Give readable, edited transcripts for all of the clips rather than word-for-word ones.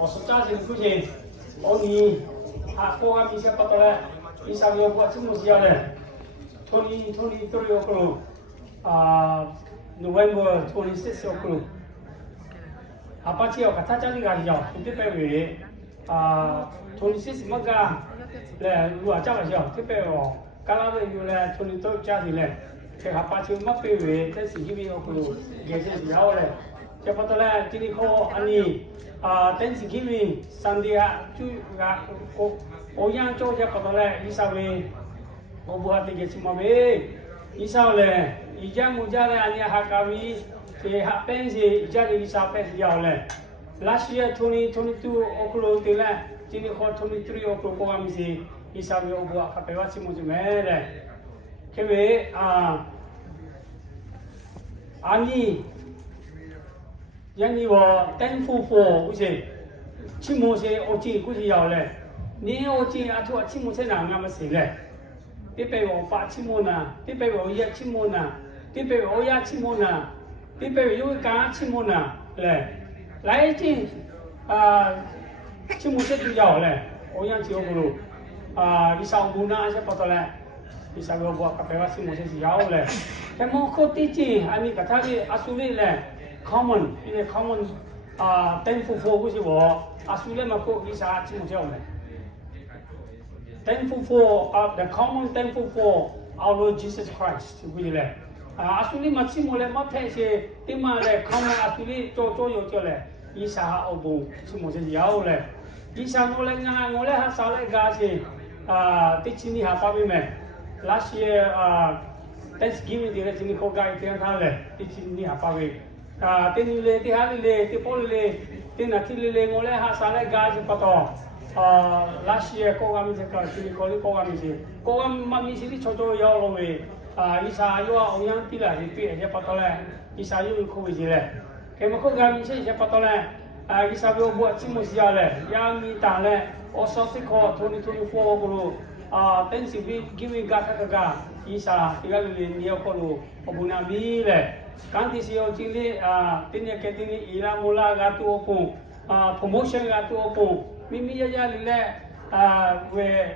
我是家庭父亲，你过完一些不到了，一下要过这么些了，23 Oktober November 26 Oktober. Apa sih kata cari gak jauh, itu PW 26 Maga le luar jauh jauh, itu PW kalau le le 22 jadi le, apa sih mak PW, tapi sih gini aku gesek jauh le, cepat le, jadi kau ani Thanksgiving Sunday tu orang cakap cepat le, isawe, buat tiga cuma be, isawe, ijam muda le ani hakawi. Happen si jadi sampai sejauh le. Last year 2022 Oktober tu le, jadi 23 Oktober kami si isawi buat kapewa si macam le. Kebe ani yang ni wa thankful for usi cimo se oji kusi jauh le. Ni oji atu cimo se nak ngam si le. Tipe wa pa cimo na, tipe wa ya cimo na, tipe wa ya cimo na. Đi về yêu cá chim môn à, lệ, lấy chim môn sẽ tự giàu lệ, ôi anh chị ông bố, đi sau bún na sẽ bắt đầu lệ, đi sau bữa buộc cà phê chim môn sẽ tự giàu lệ, cái món khô tí chi, anh đi cả thằng đi asuli lệ, common, cái common, thankful for cái gì vậy, asuli mà cô đi sau chim môn giàu lệ, thankful for the common thankful for our Lord Jesus Christ, cái gì lệ. Asuli macam mana macam si timah le, kamu asuli coco yo le, isa obu semua sejauh le, isa ngoleh ngoleh asal le gasi, ticini apa bime, last year Thanksgiving dia cini kau gai tiang thal le, ticini apa bime, tini le, tihari le, tipol le, tinati le ngoleh asal le gasi pato, last year kau kami sekarang cini kau kami mami sini coco yo lo me. Isa yo orang tidak happy siapa tahu le, isa yo ikut je le. Kalau kau kami siapa tahu le, isa yo buat cuma siapa le, yang ni tak le, osok si kau 2024 guru, Thanksgiving gak kagak, isa tiga lili dia perlu pembuna bi le. Kanti siapa cili, tinia ketini ira mula gatu opung, promotion gatu opung, mimi aja le, we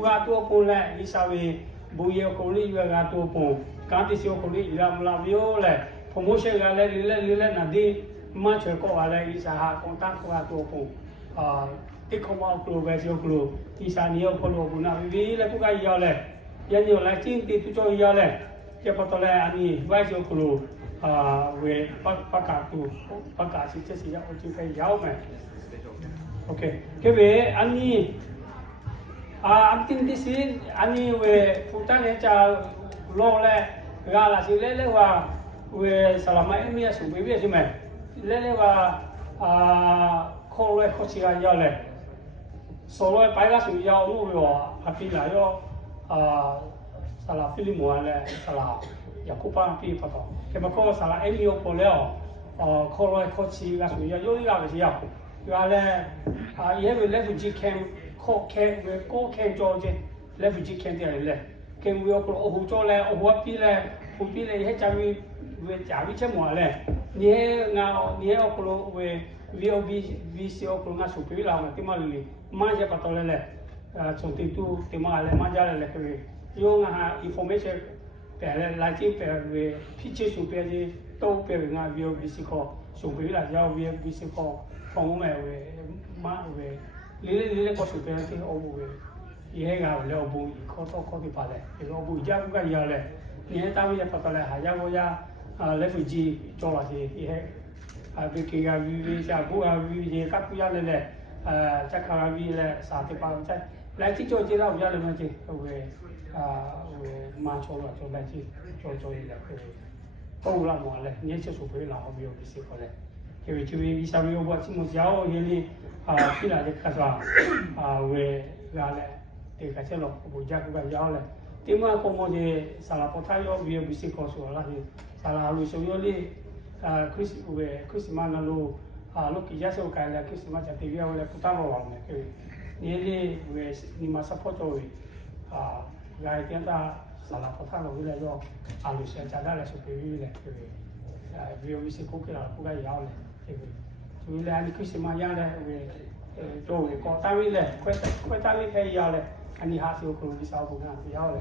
gatu opung le, isa we buaya kuli juga gatu pun, kanti siapa kuli ilam lamio le, promotion gale lile nanti macam kau gale isaha kontak gatu pun, ikoma kulu besok kulu, isa niyo kulu guna bibi le buka iya le, yang niyo le cinti tu coy iya le, siapa tahu le ani besok kulu, we pakai si siapa uji kaya jauh me, okay, kebe ani Antin di sini, ani we hutan yang lo le, gala si le wa we selama ini ya subuh biasa me, le wa kalau kau cia ya le, solo pai subuh ya lu wa, tapi lah yo salah film le, salah ya kupang pi pato, kemako salah ini yo poleo, kalau kau cia subuh ya yo ya siapa, gala ia we refugee camp. Ko camp George refugee camp dia le, camp we oklo ohu jo le, ohu api le, he jami we jami cemua le, ni oklo we VLBC oklo nga supi la ngai timah le, maja patole le, contoh tu timah le maja le ke, yo nga information pele lagi pele picture supi aje, tau pele nga VLBC ko supi la, jauh VLBC ko, kamu we ma we lele kau supaya nanti obu, ia ngau le obu kau di pale, kalau obu jauh kan ia le, ni tahu ya patah le, hanya kau ya refugee jola sih, ia bikin gawi siapu gawi kat punya le, cakap gawi le saat itu macam, lagi cuci lah punya le macam, we macam lagi cuci le, kau lah mau le, ni cuma supaya lah obu bisa kau le. Kecuali bisa buat semua jauh ini tidak ada kata we gale dikasih loh bujak juga jauh le. Timah komo je salah potayo we bisa kosuh lah ni salah lu soyo ni Chris mana lu kisah so kaya Chris macam TV awal putar orang ni we ni masa foto we gaya kita salah potayo we le jo alu saya jaga le supaya we le we bisa kukira bukan jauh le. vì là anh cứ xem mà ra đây về rồi có ta với lại quay ta với cái giờ này anh đi hát siêu cùng đi sau cùng ha giờ này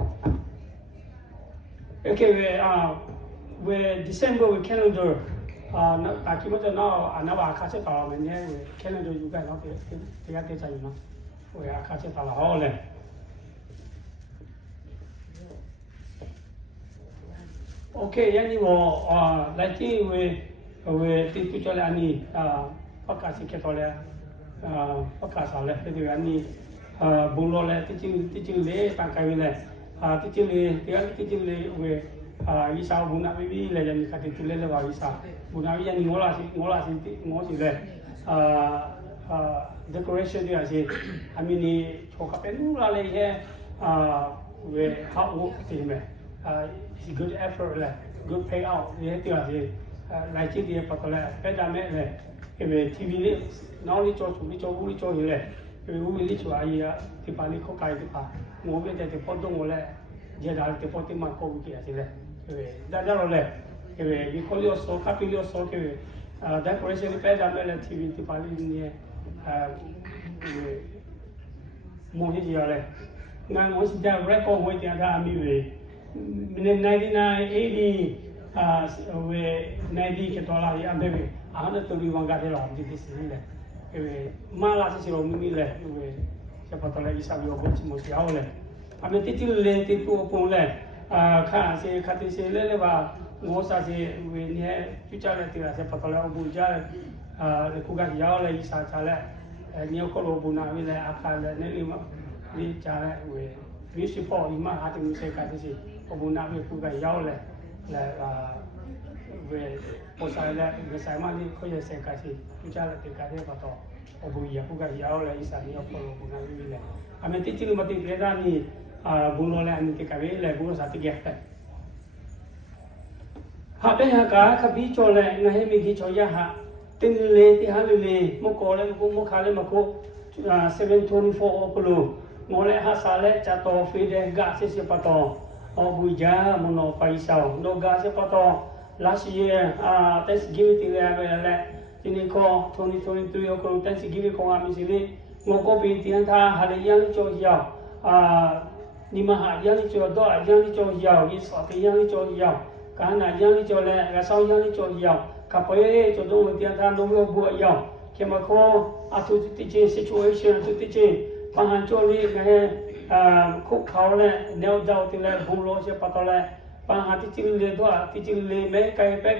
okay về December về calendar nó tại khi mà nó bảo khai sẽ tao mình nhé về calendar juga nó thì cái chạy nó về khai sẽ tao là họ này okay yani wo lại chỉ về thì tôi cho là anh đi bắt cá sĩ cái thôi là bắt cá sao là thì anh đi bung lô là tí chừng lễ tăng cái này tí chừng lễ về ý sao bung nạp với là dân cái tí lễ là vào ý sao bung nạp với dân ngó chỉ là decoration thì là gì anh mình cho các bên là lấy về hậu vụ thì mà good effort là good payout thì thì là gì lại chỉ thì bắt đầu là cái đam mê này cái về TV này nó đi cho chúng đi cho vui đi cho gì này cái vui đi cho ai thì bạn đi có cái thì bạn ngồi bên đây thì bắt đầu ngồi lại giờ đó thì bắt đầu mà có cái gì này cái về đã rồi này cái về đi có liều số cà phê liều số cái về decoration cái đam mê là TV thì bạn đi như mua cái gì này ngang ngồi xin chào record với tiếng Anh mi về mình 99 80 về 90 cái $, thì anh biết về anh đã từng đi vòng cái đó thì xí này về mà là sẽ rồi mình này về sẽ bắt đầu là ý sao yêu cũng chỉ một xíu này anh biết tí lên tí tu cũng này khá thì lên và ngô sa sẽ về nhé chú cha này thì là sẽ bắt đầu là bùn cha là cố gắng giáo là ý sao cha là nhiều có đồ bùn nào với lại ác là nên mà đi cha lại về ví dụ bỏ đi mà hai tiếng sẽ cái gì bùn nào về cố gắng giáo là về một sai là về sai mà đi có thể sẽ cái gì chúng ta là tìm cái gì bắt đầu bùn giờ cố gắng giáo là ý sao nhiều có đồ bùn nào với lại anh biết tí mà tìm cái ra thì bùn lo là anh cái là bùn sao tìm cái họ bây giờ cả bị cho lại ngày mình đi cho ya ha tin lệ thì hai lệ một cô lại một khá lên một cô 724 cô lu ngồi lại ha sa lại cha to phi đen gà sẽ bắt đầu bùi giá một nọ phải sao nó gà sẽ bắt đầu last year Thanksgiving thì là thì nên có 2023 cô Thanksgiving có làm gì đi ngồi có bị tiền tha hà lệ yang cho giàu nhưng mà hà yang cho đó yang cho giàu ý sợ thì yang cho giàu cái này yang cho lại cái sau yang cho giàu cặp ấy cho tôi tiền tha nó vừa bùa giàu khi mà có tôi teaching situation tôi teaching bằng hàng cho đi cái khúc khâu này nếu giàu thì là bùng lô sẽ bắt đầu là bằng hàng teaching lên đó teaching lên mấy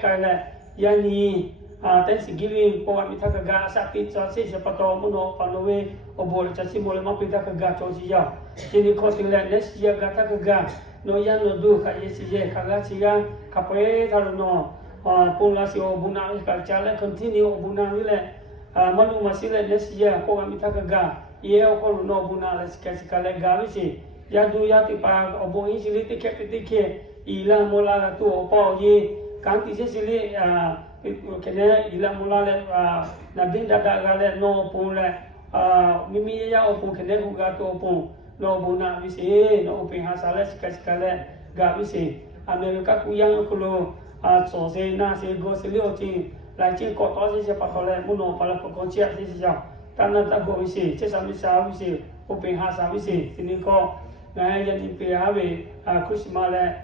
cái này yani Thanksgiving ko kami thakaga sa pizza se bắt đầu muốn nó phản đối ở bộ là chỉ muốn mà pizza thakaga cho gì giàu chỉ nên có tiếng là next year gata thakaga nó yan nó đủ cái gì thakaga chỉ ra cặp ấy thằng nó Punglasio bunang kalcala continue bunang ile malu masile nesia ko kami thakaga ye ko no bunang sikale gawisi ya du ya ti pa obo in sili ti ke ila mola tu opo ye kanti se sili kene ila mola le na din dada gale no pule mimi ya opo kene ku ga to opo no bunang wisi no open hasale sikale gawisi Amerika ku yang ko lo so se na se go se liu chi lại chi có to se pa khole mu no pa la ko chia se se ja tan na ta go vi se che sa mi sa vi se open ha sa vi se tin ko na ya ni pe ha ve Christmas le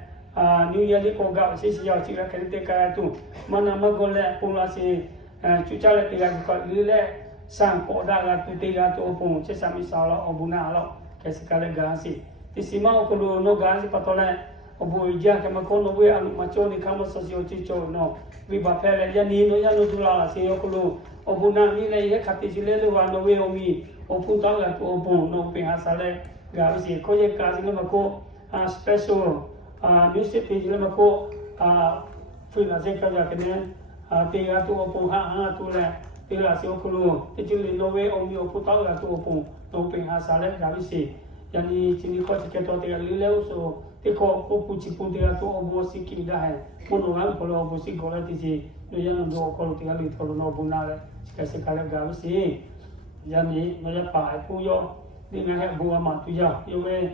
New Year li ko ga se se ja chi ga khen te ka tu mana ma go le pu la se chu cha le te ga ko li le sang ko da ga tu te ga tu open che sa mi sa la obuna la ke se ka le ga si ti si ma ko lo no ga si pa to le Obu ija ke makono we anu machoni kama sosio chicho no vi ba pele ya ni no ya no dula se yokulu obu na ni le ye khati jile le wa no we omi opu ta ga obu no pe hasale ga si ko ye ka si le mako special music page le mako fi na se ka ja ke ne te ga tu opu ha tu le te la se yokulu te jile no we omi opu ta ga tu opu no pe hasale ga si yani chini ko se ke to te ga li le so ko puchi punti la to obo si ki da hai mono ga ko lo obo si ko la ti si no ya no ko lo ti ga li to no bunale ka se ka la ga si ya ni no ya pa pu yo ni na he bu ma tu ya yo me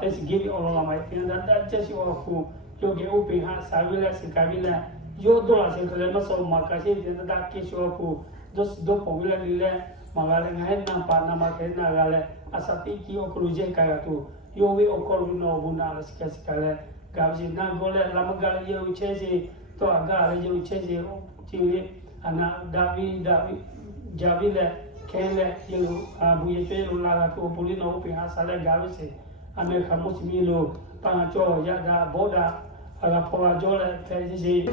te si gi o lo ma ti na da che si o ku yo ge o pe ha sa vi la si ka vi la yo do la se ko le ma so ma ka si ti da ki so ku dos do pogula lile magale ngai na pa na ma ke na gale asati ki okruje kaya tu yo we okolu no buna aska skale gavji na gole lamagale ye uchezi to agale ye uchezi chili ana davi javile kele yelo buye che lo la to puli no pe asale gavse ane khamus mi lo pa cho ya da boda aga pora jole fe ji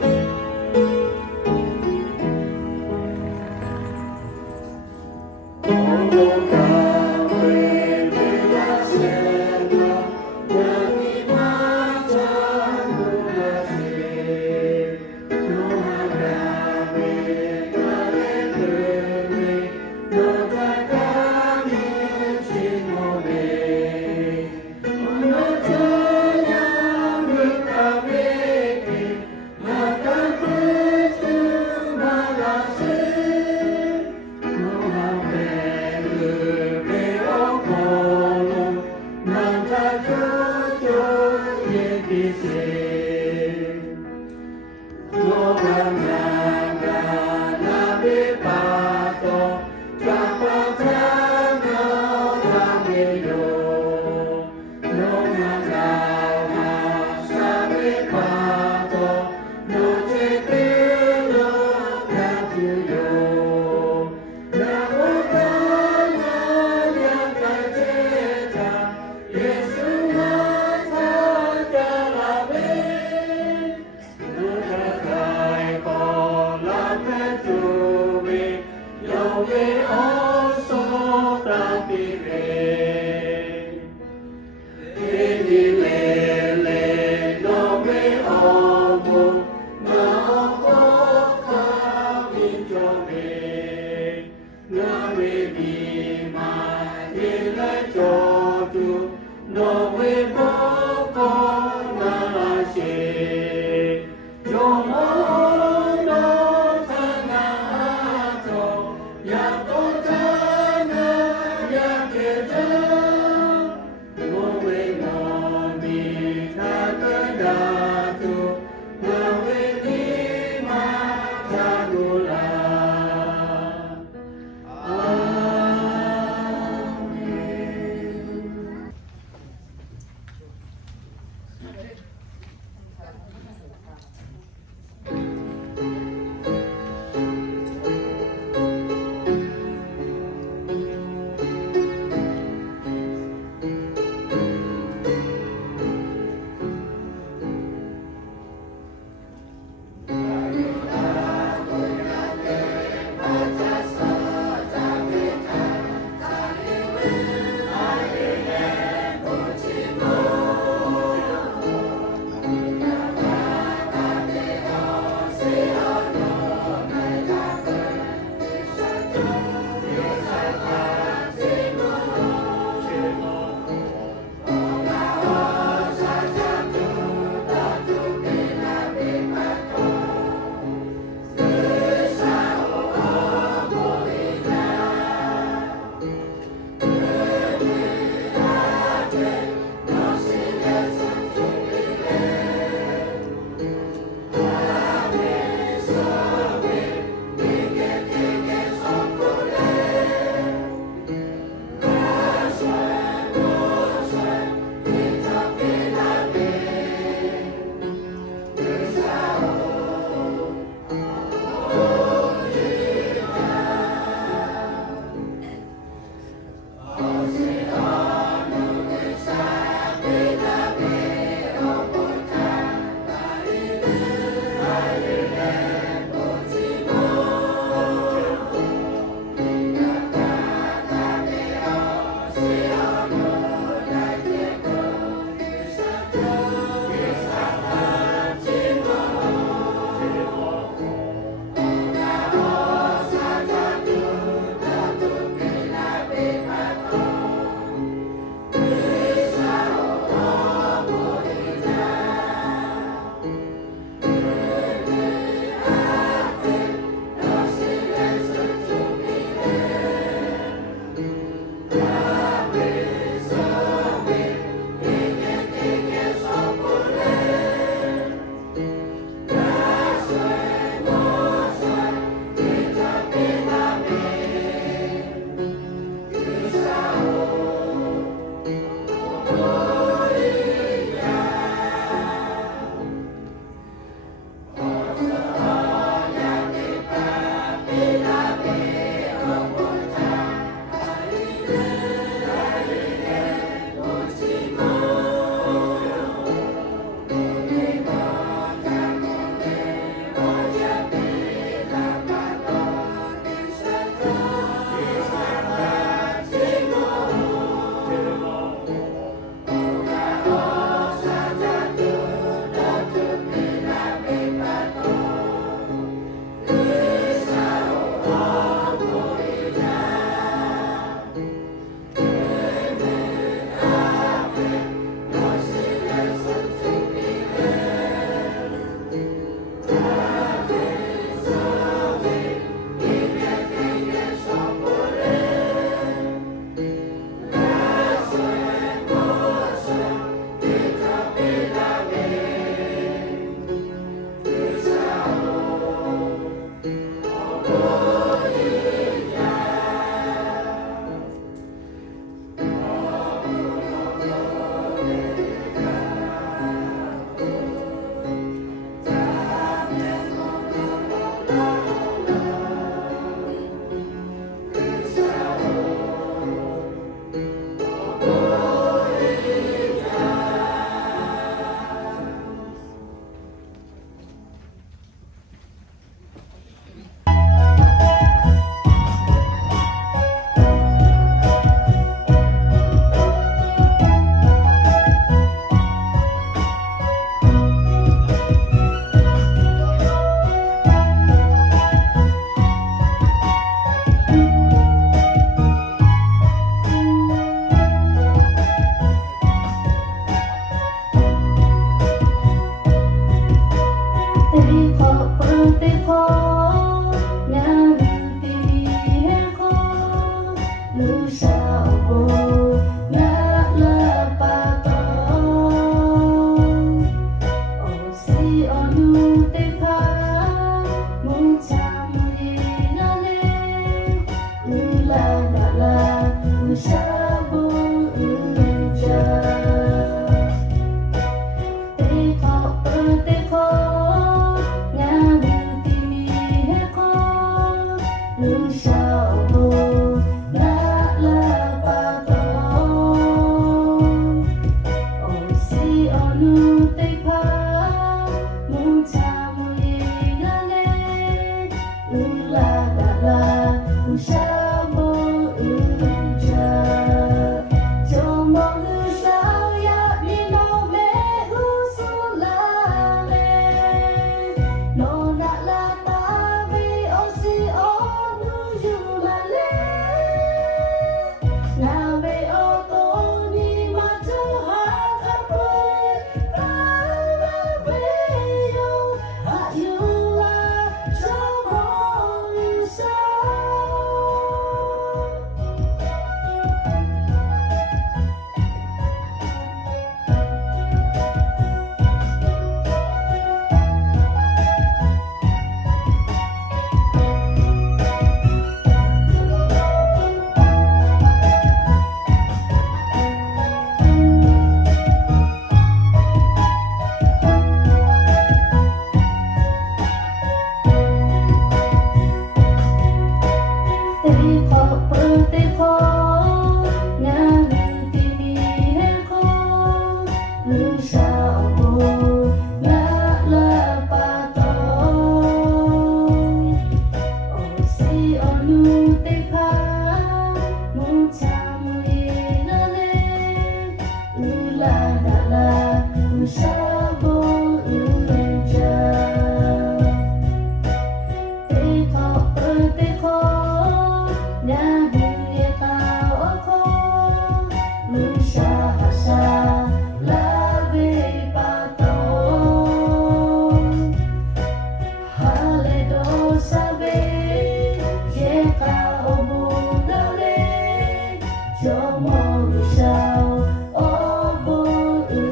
Cho mong sao ô bố ư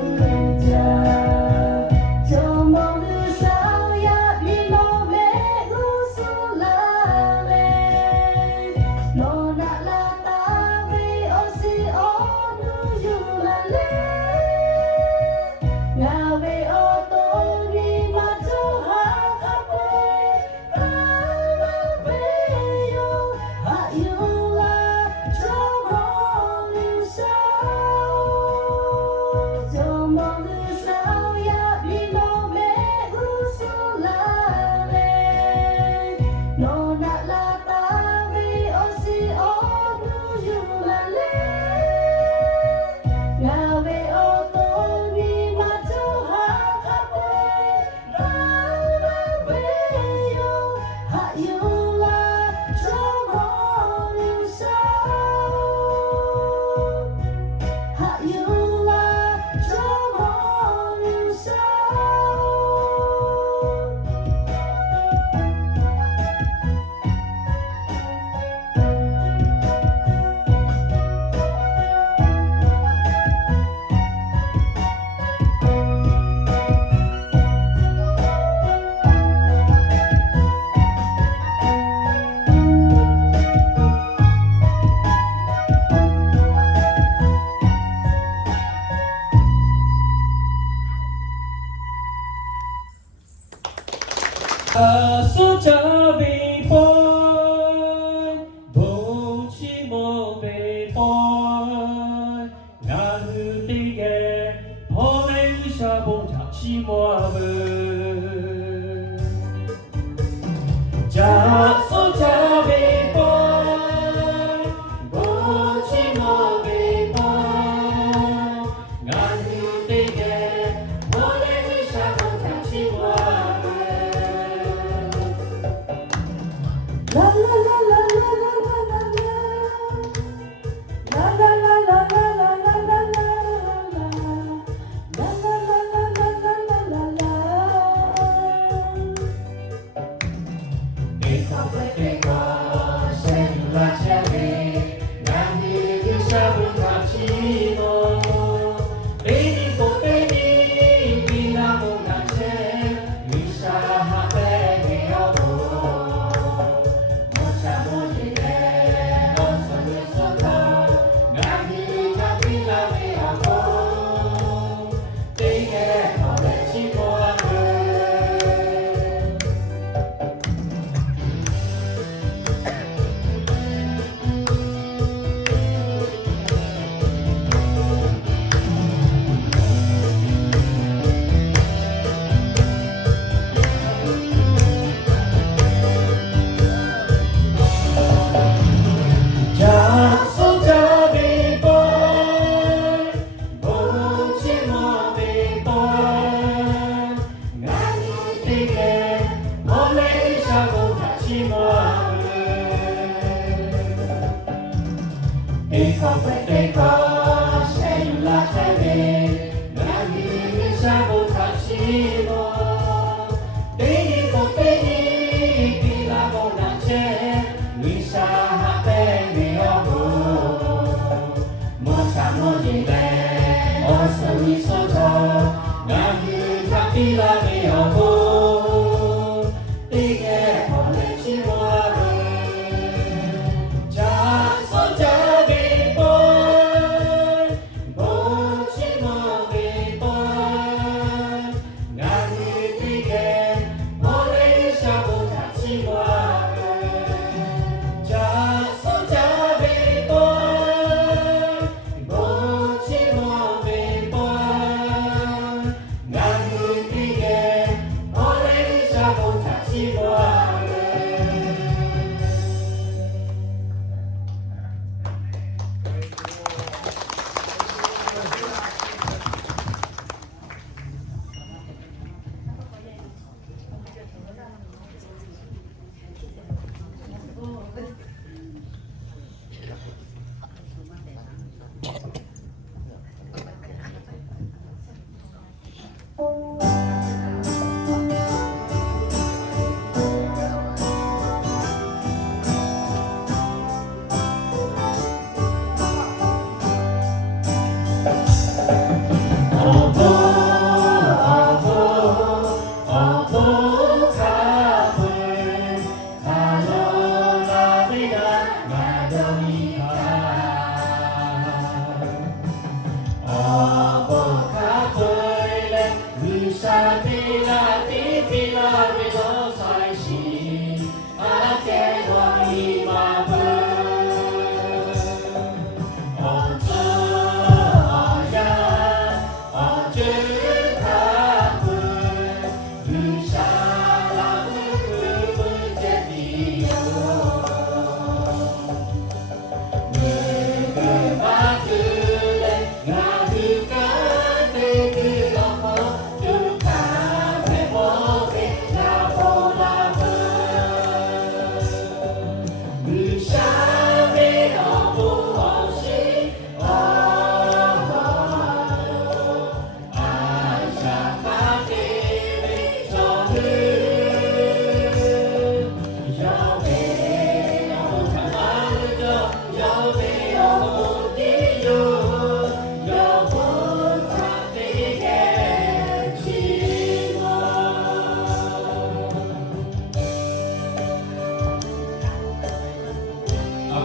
cha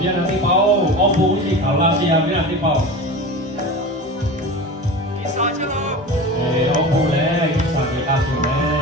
biết là cái bao ông bố chỉ khảo la xe biết là cái bao ông bố đấy sao người ta chịu đấy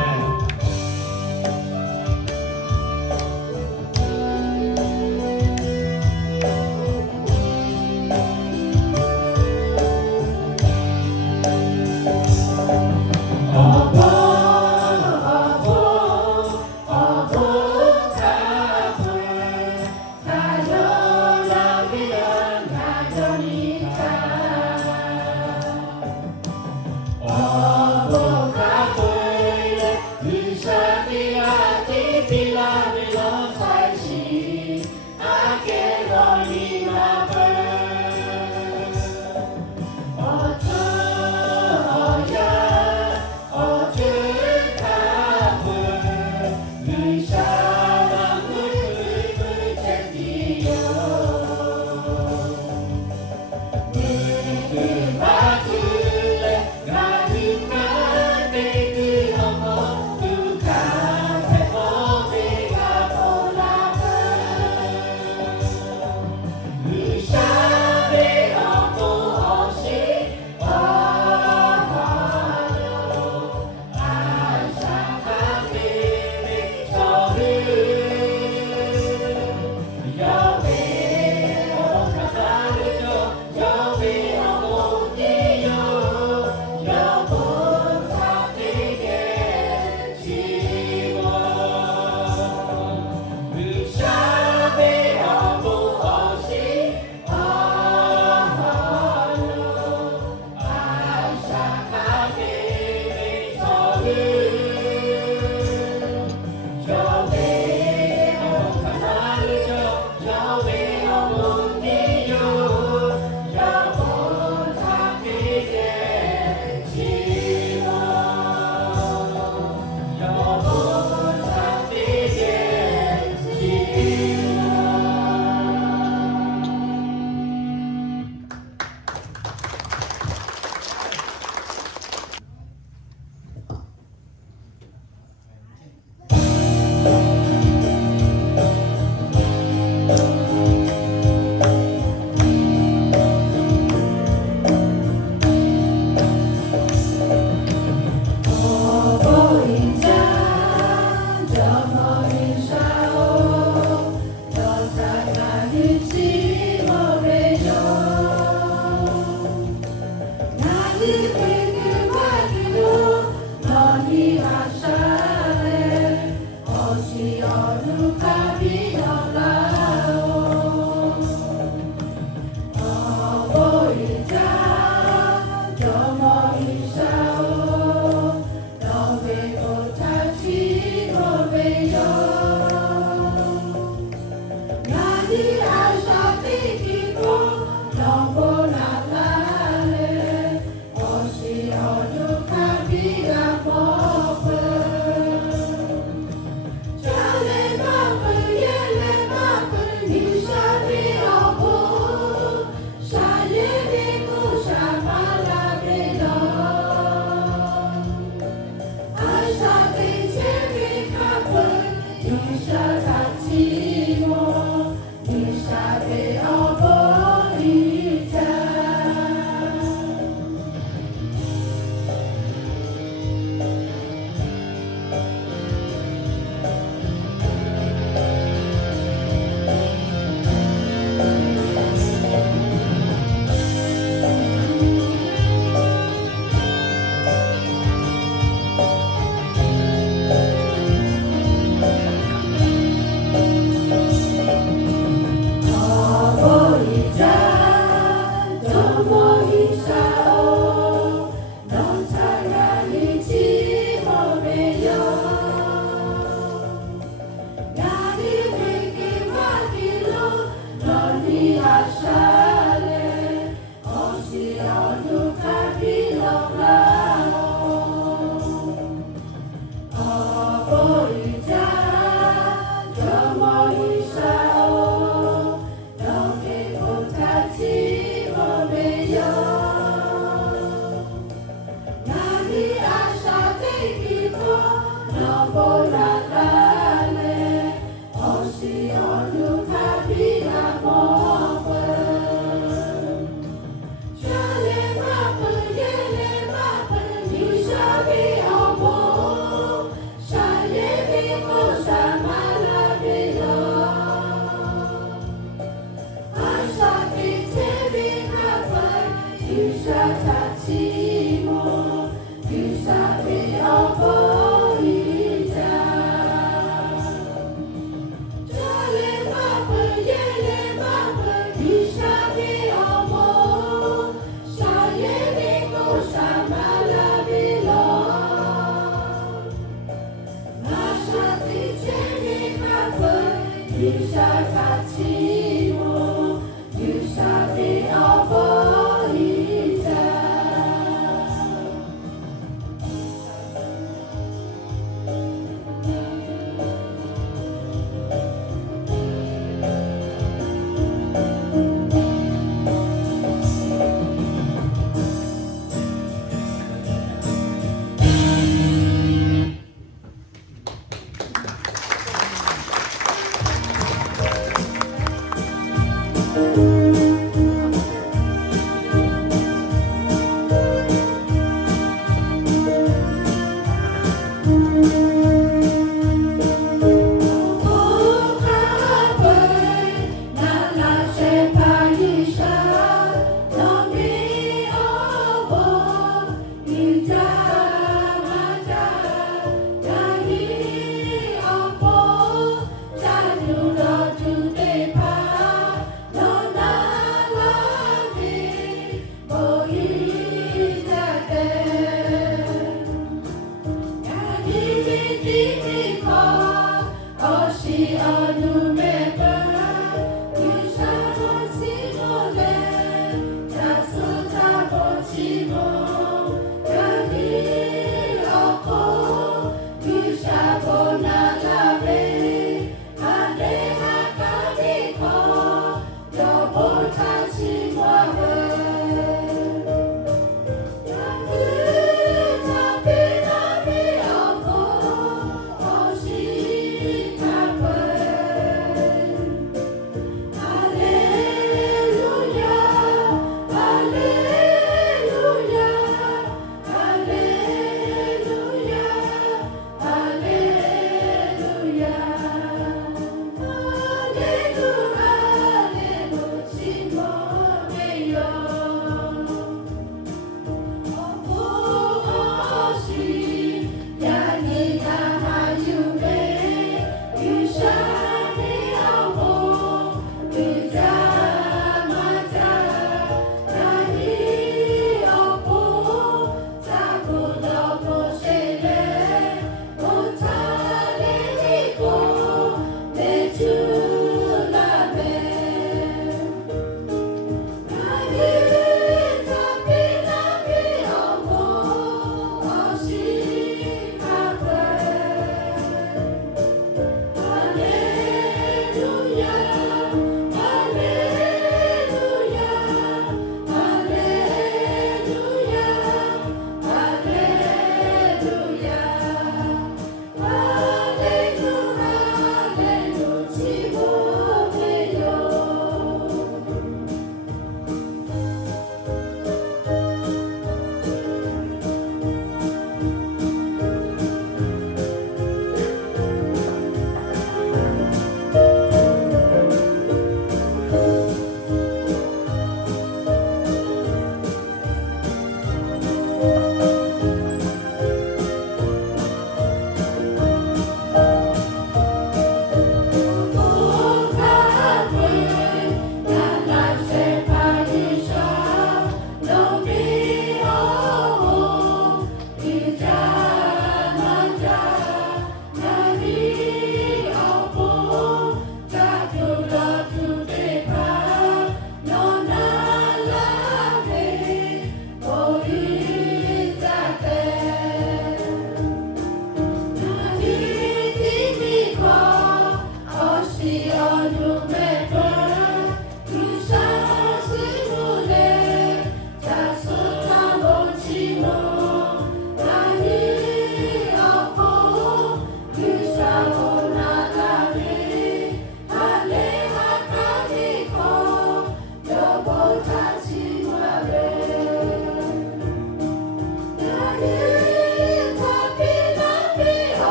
We Happy, I'm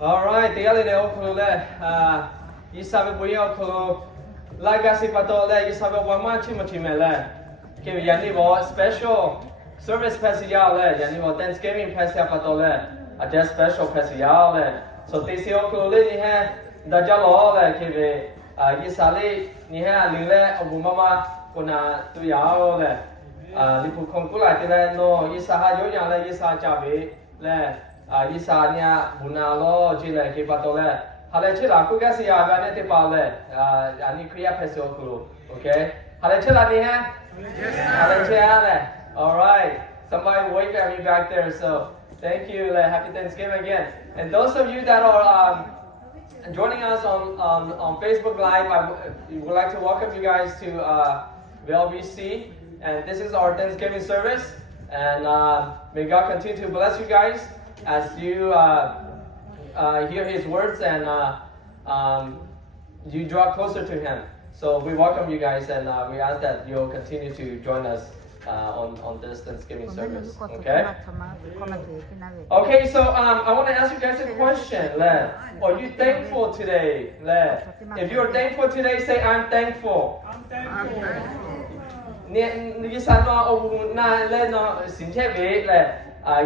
Alright, tinggal ini okolo le. Isabe boya okolo. Lagasi pato le isabe wama chime le. Ke yani bo special service special le. Yani bo Thanksgiving special pato le. Ada special special le. So tisi okolo le ni hai da jalo le ke ve isale ni hai ling le obu mama kona tu yao le. Lipu kongkula tile no isaha yo yang le isa jabe le. Isa nya bunalo jile ke pato le. Hale chila ku kasi ya gane te pa le. Yani kriya pesio kulu. Okay? Hale chila ni hai? Hale chila le. Alright. Somebody wave at me back there. So thank you. Happy Thanksgiving again. And those of you that are joining us on Facebook Live, I would like to welcome you guys to VLBC. And this is our Thanksgiving service. And may God continue to bless you guys as you hear His words and you draw closer to Him. So we welcome you guys and we ask that you'll continue to join us on this Thanksgiving service. Okay? Okay, so I want to ask you guys a question. Are you thankful today? If you're thankful today, say, I'm thankful. I'm thankful. 你三那我那来那新车位来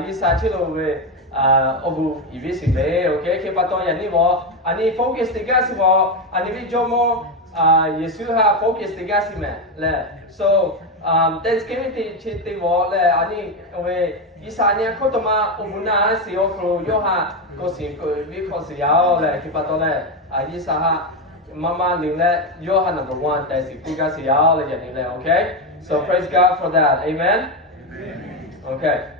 伊三去路位我以为是位 OK 去把到人你我你 focus 的个是我你为做么耶稣哈 focus 的个是咩来 so Thanksgiving 的我来你为伊三年可多嘛我那是我可有哈个是个为可是要来去把到来伊三哈妈妈领来有哈 number one 但是不个是要来人你来 OK So praise God for that. Amen? Amen. Okay.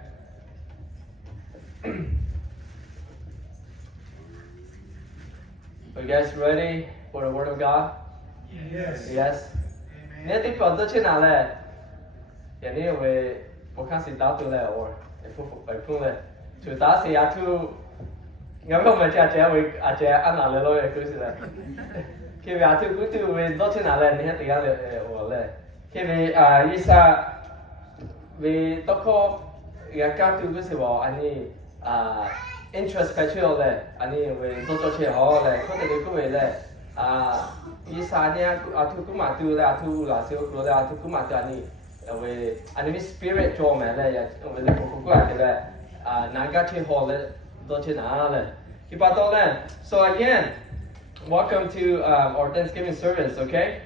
Are you guys ready for the Word of God? Yes. Yes. Nếu tiếp cận tới thế nào là giờ nếu về một khán sĩ đào từ là or phải phun là chủ tá sĩ à thu ngắm không mà trẻ về trẻ ăn nào rồi cứ là khi về à thu cứ từ về tới thế nào là nếu thì là or là khi về isa về tóc khô các thứ cái gì bảo anh ấy introspective là anh ấy về tôi cho trẻ họ là có thể cứ về là isa nha thu cũng mà từ là thu là siêu rồi là thu cũng mà từ anh ấy về spirit cho mẹ là về là cũng lại là naga trẻ họ là tôi chơi nào là khi bắt đầu là so again welcome to our Thanksgiving service okay.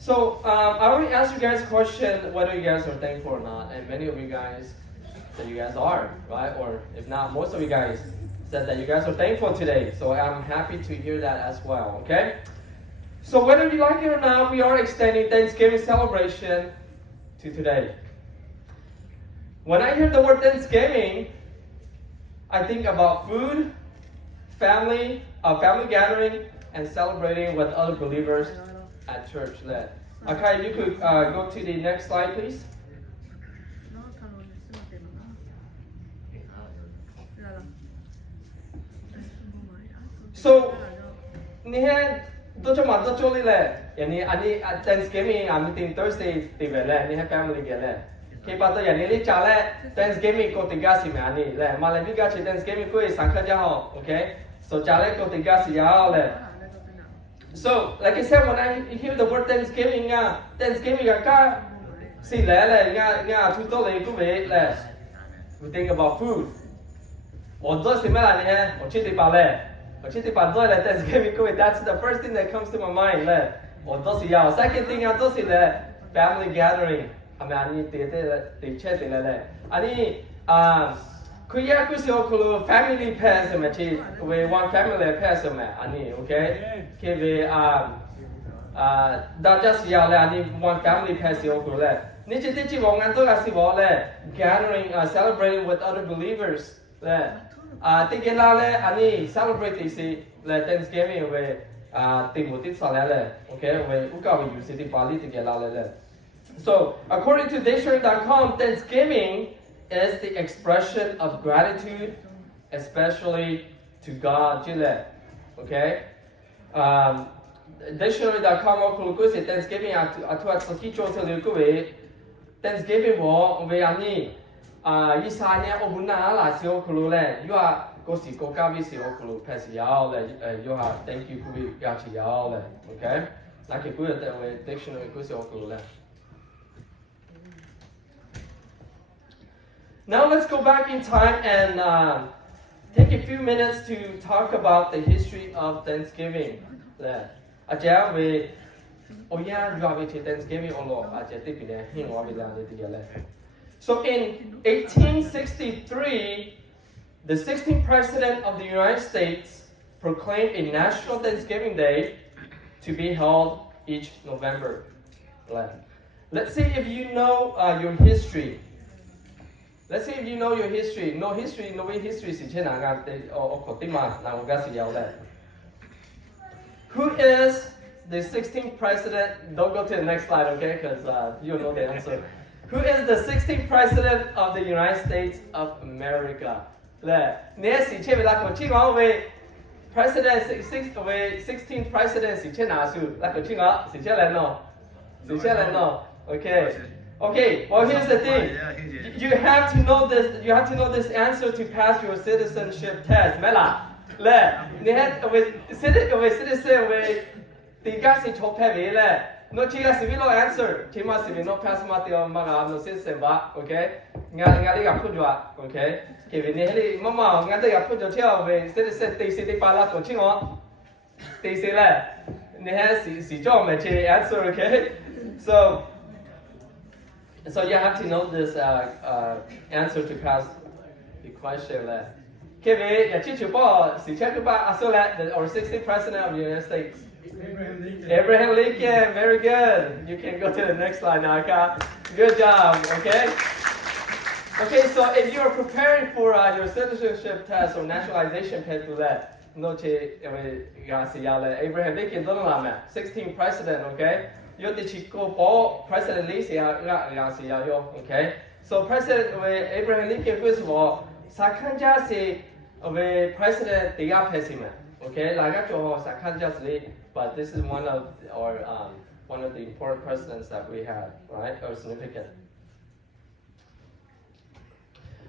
So I already asked you guys a question whether you guys are thankful or not, and many of you guys said you guys are, right? Or if not, most of you guys said that you guys are thankful today. So I'm happy to hear that as well, okay? So whether you like it or not, we are extending Thanksgiving celebration to today. When I hear the word Thanksgiving, I think about food, family gathering, and celebrating with other believers at church. Okay, you could go to the next slide, please. So, ni hai tôi cho mặt tôi cho đi lệ, yani ani Thanksgiving meeting Thursday thì về lệ, ni hai family kia lệ. Khi bắt đầu yani đi trả lệ Thanksgiving có tình cảm gì mà ani lệ, mà lại đi cả chỉ Thanksgiving có sáng khát nhau, okay? So trả lệ có tình cảm gì nhau lệ. So, like I said, when I hear the word Thanksgiving, Thanksgiving ka si lệ nga thu tô lệ cũng về lệ. We think about food. Một đôi gì mà là nè, một chiếc bánh lệ. Một chiếc bánh đôi là Thanksgiving cũng về. That's the first thing that comes to my mind lệ. Một đôi gì nào. Second thing đôi gì lệ. Family gathering. Anh tí chết lệ. Anh kuya kusio kulu family pairs mà chỉ về one family pairs mà anh okay. Khi về đã just ya là anh one family pairs yêu kulu lệ. Nếu chỉ vào ngăn tôi là gì vào lệ. Gathering, celebrating with other believers lệ. Thì cái là lệ anh celebrate thì là Thanksgiving về tìm một tí sao lệ. Okay, về ước cầu về thì Bali thì cái là lệ. So according to dictionary.com, Thanksgiving is the expression of gratitude, especially to God. Okay? Dictionary.com có say Thanksgiving Thanksgiving về anh Isa nha obuna là siêu khulu le. You are ကိုစီကိုကားပြီးစီကိုကလို့ဖက်စီရောက်လေယောဟာ thank you ကိုရချီရောက်လေ okay လာကေကိုရတဲ့ဝဲ dictionary ကိုစီကိုကလို့လေ Now let's go back in time and take a few minutes to talk about the history of Thanksgiving. So in 1863, the 16th President of the United States proclaimed a National Thanksgiving Day to be held each November. Let's see if you know your history. Let's see if you know your history. No history, no way history. Who is the 16th president? Don't go to the next slide, okay? Because you know the answer. Who is the 16th president of the United States of America? President 16th presidency. Okay. Okay, well here's the thing. You have to know this. You have to know this answer to pass your citizenship test. Mela, le, you have with citizen with the guys in top heavy le. No chiga civil answer. Chima civil no pass matio maga no citizen ba. Okay. Nga li ga put jwa. Okay. Okay, we ne mama nga de ga put jo chia we citizen they say they pala to chingo. They say le. Ne ha si jo me che answer. Okay. So you have to know this answer to pass the question. Okay, or 16th president of the United States. Abraham Lincoln. Very good. You can go to the next slide now. Good job. Okay. Okay, so if you are preparing for your citizenship test or nationalization test, Abraham Lincoln, 16th president. Okay. Yo the Chico Paul President okay. So President Abraham Lincoln first of all, Sakanja say President the Pesima. Okay, but this is one of the important presidents that we had, right? Or significant.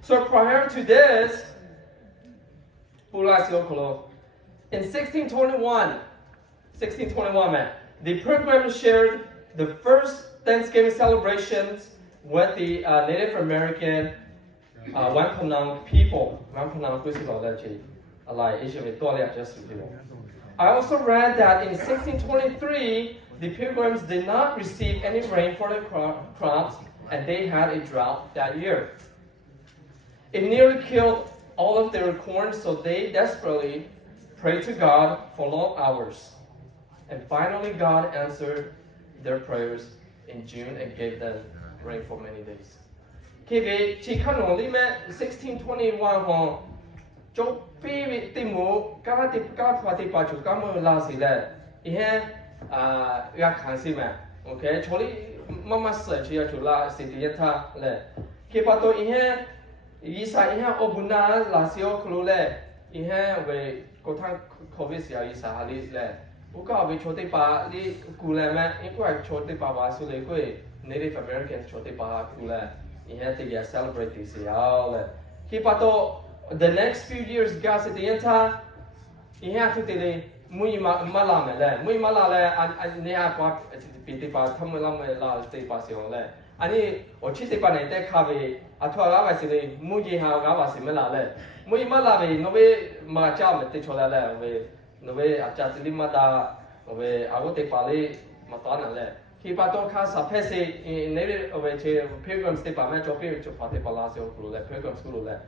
So prior to this, in 1621, man. The program shared the first Thanksgiving celebrations with the Native American Wampanoag people. I also read that in 1623, the Pilgrims did not receive any rain for the crops, and they had a drought that year. It nearly killed all of their corn, so they desperately prayed to God for long hours. And finally, God answered their prayers in June and gave them rain for many days. 1621 cho pi ti mu ka fa ti pa chu ka mo la si le I he ya khan si ma okay choli mama sa chi ya chu la si ti ya tha le ke pa to I he isa I he obuna la si o khlo le I he we ko thang covid sia isa ha li le Uka we chote pa li kula ma ikwa chote pa ba su le ko Native Americans chote pa kula I had to celebrate this year. Kipato the next few years gas at the enta I had to tell muy malame le muy malale and ne apa piti pa thamula me la stay passion le ani ochite pa ne te khabe athwa ga ba si le muy ha ga ba si me la le muy malave no be ma cha me te chola le we no be acha tili mata we agote pa le mata na le Kipato casa pese Native Pilgrims te pa me cho pe cho pa te palacio kulu le Pilgrims kulu le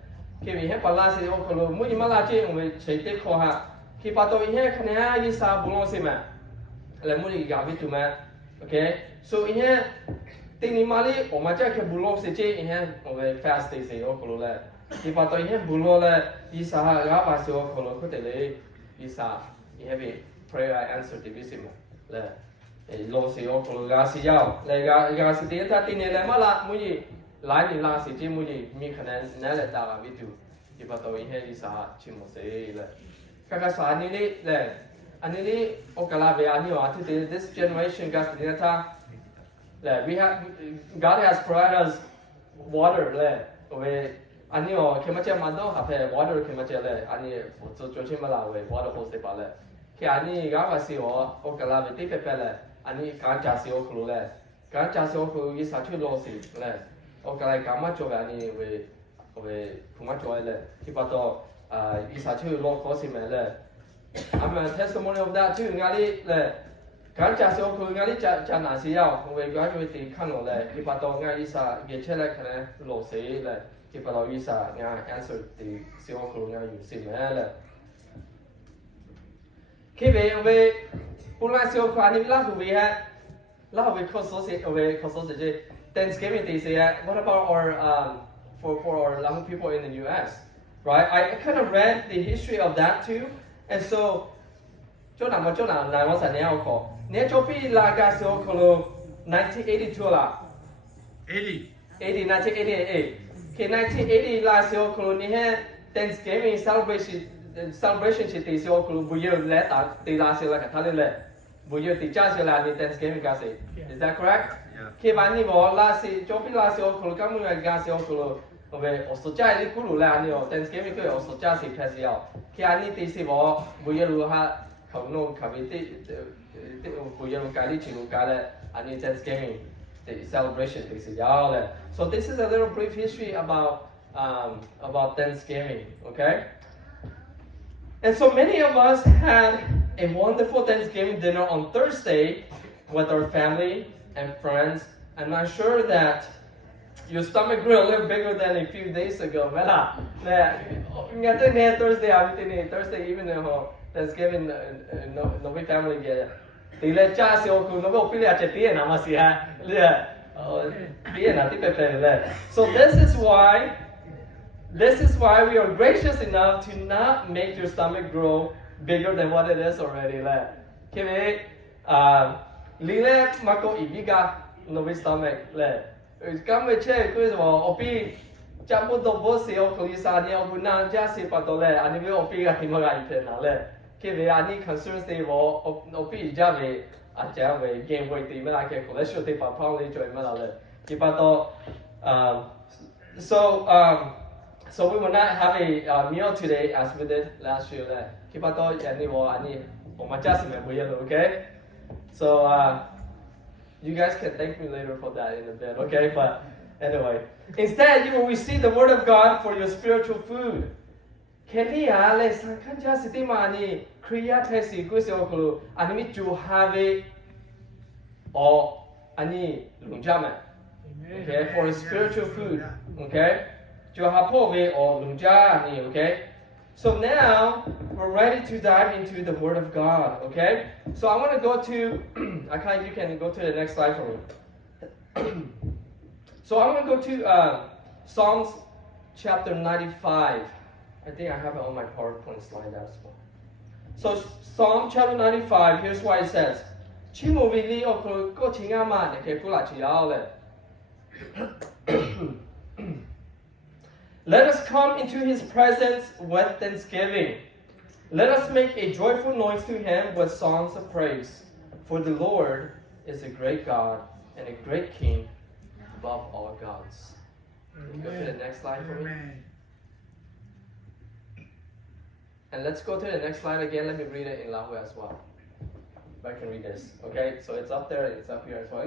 Kiwi he palacio kulu muy malaje we che te kho ha Kipato I he khana yi sa bulon se ma le muy ga bi tu ma okay so I he te ni mali o ma cha ke bulon se che I he we fast day se o kulu le Kipato I he bulon le yi sa ha ga ba se o kulu ko te le yi sa I have a prayer answer te bi se ma le lo si o ko ga si yao le ga si te ta tin ne le ma la mu yi lai ni la si ji mu yi mi khanan na le ta ga vi tu ki pa to I he yi sa chi mo se le ka sa ni le ani ni o ka la be ani wa tu this generation ga si te ta le we have God has provided us water le we anh đi ở khi mà chơi mà đâu hả phải water khi mà chơi lại anh đi cho chơi mà là về water hose phải lại khi anh đi gã vào xí ở cái là về tiếp phải lại anh đi gã trả xí ở khử lại gã trả xí ở khử cái sao chơi lo xí lại cái là gã mà cho về anh đi về không mà cho lại khi bắt đầu cái sao chơi lo khó xí mà lại I'm a testimony of that too ngã đi lại gã trả xí ở khử ngã đi trả nào xí ao về gã về thì khăn rồi lại khi bắt đầu ngã đi sao cái chơi lại cái này lo xí lại khi bắt đầu isa nga answer thì siêu khổ nga dùng sim là khi về bung lại siêu khổ anh là vì ha là vì có số gì Thanksgiving thì sẽ what about our for our Lahu people in the U.S. right I kind of read the history of that too and so chỗ nào là nó sẽ nêu có nếu cho bị là cái siêu khổ 1982 là 1988 Okay, 1980 last year, colony Thanksgiving celebration chỉ tỷ số của buổi giờ lễ tạ tỷ last year là cái thằng lễ buổi giờ tỷ cha sẽ là Thanksgiving cái gì? Is that correct? Khi bạn đi vào last year, cho biết last year của các người cái year của về ở số cha đi cũ là anh ở Thanksgiving cái ở số cha sẽ phải gì ao? Khi anh đi tỷ sẽ vào buổi giờ lúc ha không nông không biết tỷ buổi giờ lúc cái đi chỉ lúc cái là anh đi Thanksgiving. The celebration so this is a little brief history about Thanksgiving, okay? And so many of us had a wonderful Thanksgiving dinner on Thursday with our family and friends, and I'm sure that your stomach grew a little bigger than a few days ago. Thursday even though Thanksgiving no family get tỷ lệ cha siêu của nó có bị là chết tiền nào mà xí ha, tiền là tiếp về. So this is why we are gracious enough to not make your stomach grow bigger than what it is already là. Khi vậy, lý lẽ mà có ý nghĩa nó với stomach là, cái mà chơi cái gì mà opi chăm bút đồ bút siêu của lý sa nhiều bút năng cha siêu bắt đầu là anh ấy opi cái gì mà cái gì nào là. Khi về anh ấy concerns thì vào opi ra về anh về game weight thì mới là cái cholesterol thì bảo probably chơi mới là khi bắt đầu so we will not have a meal today as we did last year khi bắt đầu anh ấy vào anh ấy mà chắc sẽ mới bây okay so you guys can thank me later for that in a bit okay but anyway instead you will receive the word of God for your spiritual food Kelly ale sankanja sitimani kriya thesi kuisokulu animi chu have or ani lungjama okay for spiritual food okay chu hapove or lungjani okay so now we're ready to dive into the word of God okay so I want to go to you can go to the next slide for me so I'm going to go to Psalms chapter 95 I think I have it on my PowerPoint slide as well. So Psalm chapter 95, here's what it says. Let us come into his presence with thanksgiving. Let us make a joyful noise to him with songs of praise. For the Lord is a great God and a great King above all gods. Can you go to the next slide for me? And let's go to the next slide again. Let me read it in Lahu as well. If I can read this. Okay, so it's up there, it's up here as well.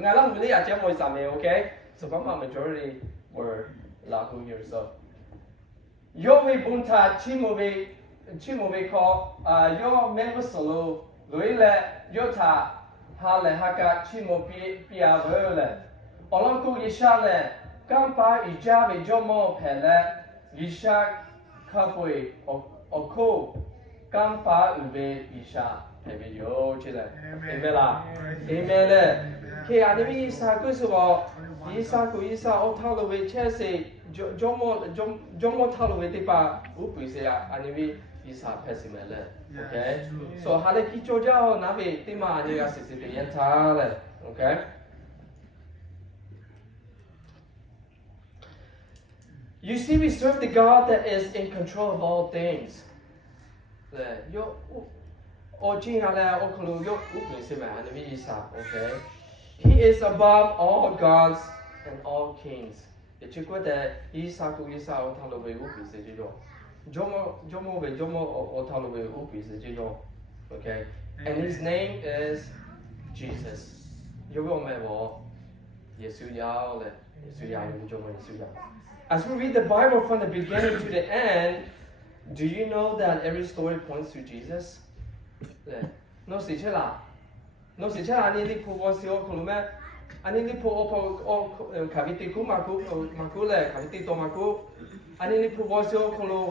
Okay? So majority were Lahu here. So Yo we bunta chimobe ko yo member solo luile yota hale haka chimopi pia vole. Olonku yishale kampa ijabe jomo pele yishak kapui Oko kampa ube isha ebe yo chile ebe la ebe le ke animi isa kusubo isa o talo we chese jomo talo we tipa upu se animi isa pesimele okay so hale kicho jao na be tima anya sisi de yenta le okay You see, we serve the God that is in control of all things. Okay? He is above all gods and all kings. 也去过的伊萨古伊萨我讨论为乌比斯这种，Jomo为 Jomo 我讨论为乌比斯这种 ，OK。And his name is Jesus。有个我们我耶稣要了，耶稣要有中文耶稣要。As we read the Bible from the beginning to the end, do you know that every story points to Jesus? 对，侬写出来，侬写出来你的普世小可能咩？อันนี้นี่พูโอขาวิติกูมากูเลยขาวิติตัวมากูอันนี้นี่พูวอสิโอคนรู้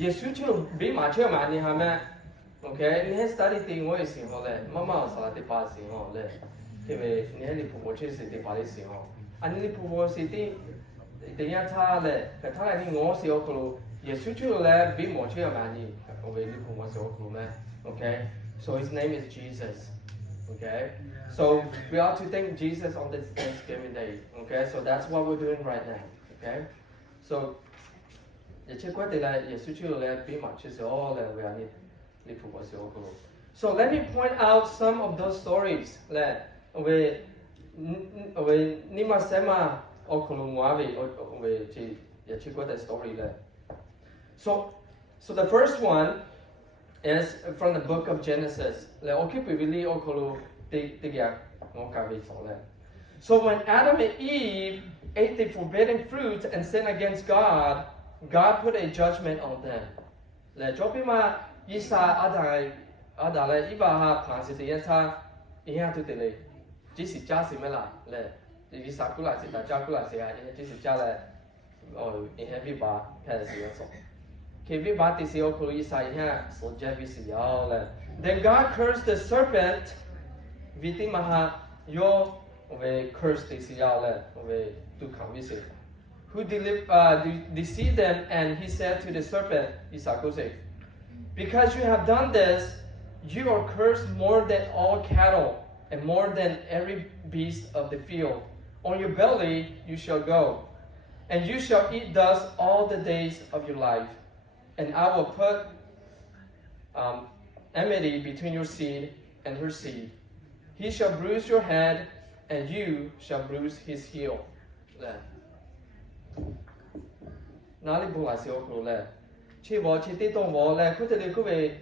เยซูชื่อบีมาเชื่อมานี่ฮะแม่โอเคนี่สตาร์ทติงว่าสิ่งเขาเลยมาสลัดติปาสิ่งเขาเลยที่เวนี่นี่พูวอชื่อสิ่งติปาสิ่งเขาอันนี้นี่พูวอสิ่งที่ที่ยังท่าเลยแต่ท่าอะไรนี่งอสิโอคนรู้เยซูชื่อเลยบีมาเชื่อมานี่โอเคนี่พูวอสิโอคนรู้ไหมโอเค so his name is Jesus okay so we ought to thank Jesus on this Thanksgiving day okay so that's what we're doing right now okay so 也切过的来耶稣去了比嘛其实哦来为你你普过小个 so let me point out some of those stories 来为你嘛什么哦可能我为这也切过的 story 来 so the first one is from the book of Genesis. So when Adam and Eve ate the forbidden fruit and sinned against God, God put a judgment on them. Then God cursed the serpent. Who deceived them, and he said to the serpent, because you have done this, you are cursed more than all cattle and more than every beast of the field. On your belly you shall go, and you shall eat dust all the days of your life. And I will put enmity between your seed and her seed. He shall bruise your head, and you shall bruise his heel. 哪里不来小苦嘞？去我去地动我嘞，佢哋你佢为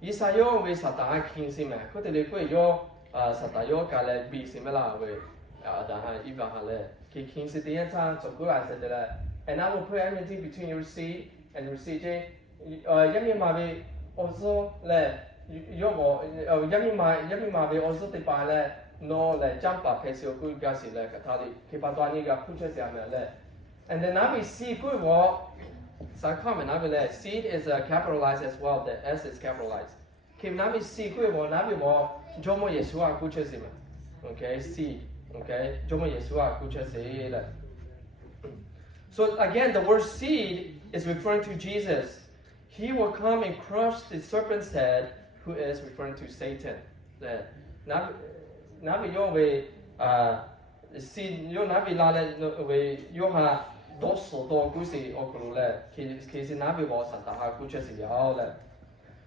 以撒约为撒旦倾先咩？佢哋你佢约撒旦约隔咧比先咩啦？为但係依家係咧，佢傾先點樣差做過來先得咧。And I will put enmity between your seed and your seed. 一面嘛為我說咧，如果我一面嘛為我說的話咧，我咧將把配小鬼表示咧，佢哋佢把多呢個付出上面咧。And then 那邊 seed 鬼我，所以看咪那邊咧 seed is capitalized as well. The S is capitalized. 佢那邊 seed 鬼我那邊我做乜嘢數啊付出先嘛 ？Okay seed. Okay 做乜嘢數啊付出先咧？ So again, the word seed is referring to Jesus. He will come and crush the serpent's head, who is referring to Satan. Nabi yo we seed yo nabi la le we yo ha do so do gu si okulu le ki si nabi wo sa ta ha gu che si yao le.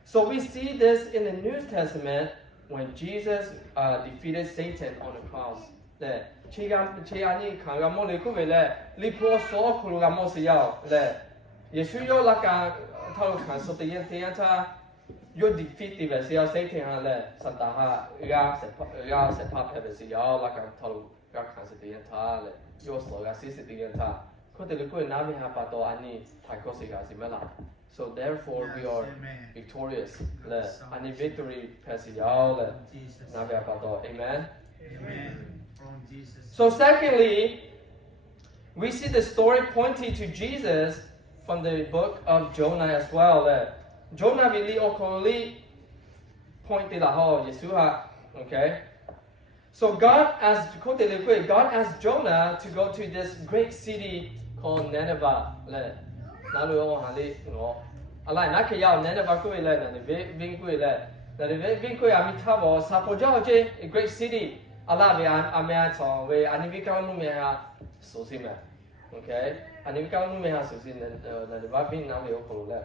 So we see this in the New Testament when Jesus defeated Satan on the cross. 切阿尼看个莫里库为嘞，你破所库个莫是要嘞，也需要那个他看说的样他有 defeat 的是要谁听下嘞，上大下se怕拍的是要那个他看是的样他嘞，有所个事实的样他，佢哋你估那邊下把到安尼太過時間是咩啦 ？So therefore we are victorious 嘞，安尼 victory 係是有嘞，那邊把到 ，Amen。So secondly, we see the story pointing to Jesus from the book of Jonah as well. Jonah really only pointed out Yeshua. Okay. So God asked Jonah to go to this great city called Nineveh. A great city. Allah be amea song we anivika mu me ha so si me okay anivika mu me ha so si na de ba bin na me o le.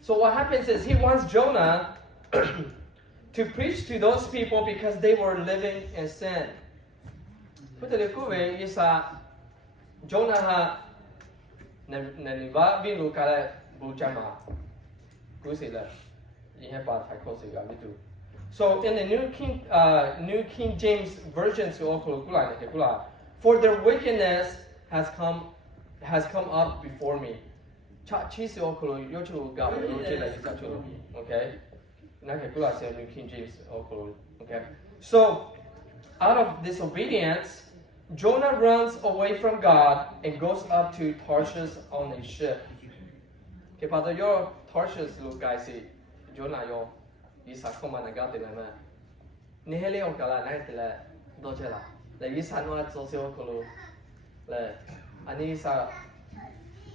So what happens is he wants Jonah to preach to those people because they were living in sin. Putele kuwe isa Jonah ha naniba bilu kala bujama kusila ihe pa thai khosi ga bitu. So in the New King James version so kula ne kula, for their wickedness has come up before me. Cha chi so kulu yo chulu ga yo chila isa chulu. Okay? Na ke kula say New King James kulu. Okay? So out of disobedience, Jonah runs away from God and goes up to Tarshish on a ship. Okay, but your Tarshish look guys see Jonah yo isa koma na ga de na. Ni hele o kala na de la do che la. Le isa no at so so kulu. Le ani isa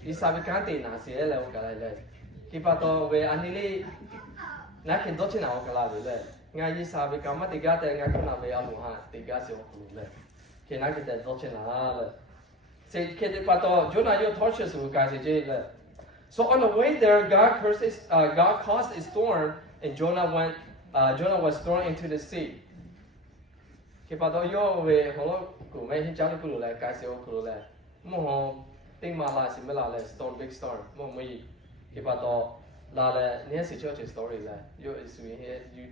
bi kan de na se le o kala le. Ki pa to we ani le na ken do che na o kala le. Nga isa bi ka ma de ga de nga kona be ya lu ha de ga se o kulu le. Ke na ke de do che na le. Se ke de pa to Jonah yo Tarshish lo guys je le. So on the way there, God caused a storm, and Jonah was thrown into the sea. Khi bắt đầu yo về họ của mấy hình cháu của lại cái siêu của lại, mua họ tiếng mà lại xin là storm big storm, mua mấy khi bắt đầu là nhớ sự cho cái story là yo is we here you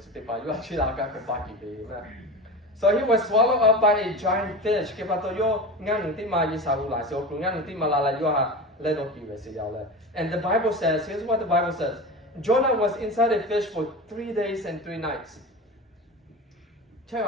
sự tiếp yo chỉ là cái phát kỳ về mà. So he was swallowed up by a giant fish. Khi bắt đầu yo ngang tiếng mà như sao lại siêu của ngang tiếng mà là yo ha. And the Bible says, here's what the Bible says. Jonah was inside a fish for 3 days and 3 nights. Okay?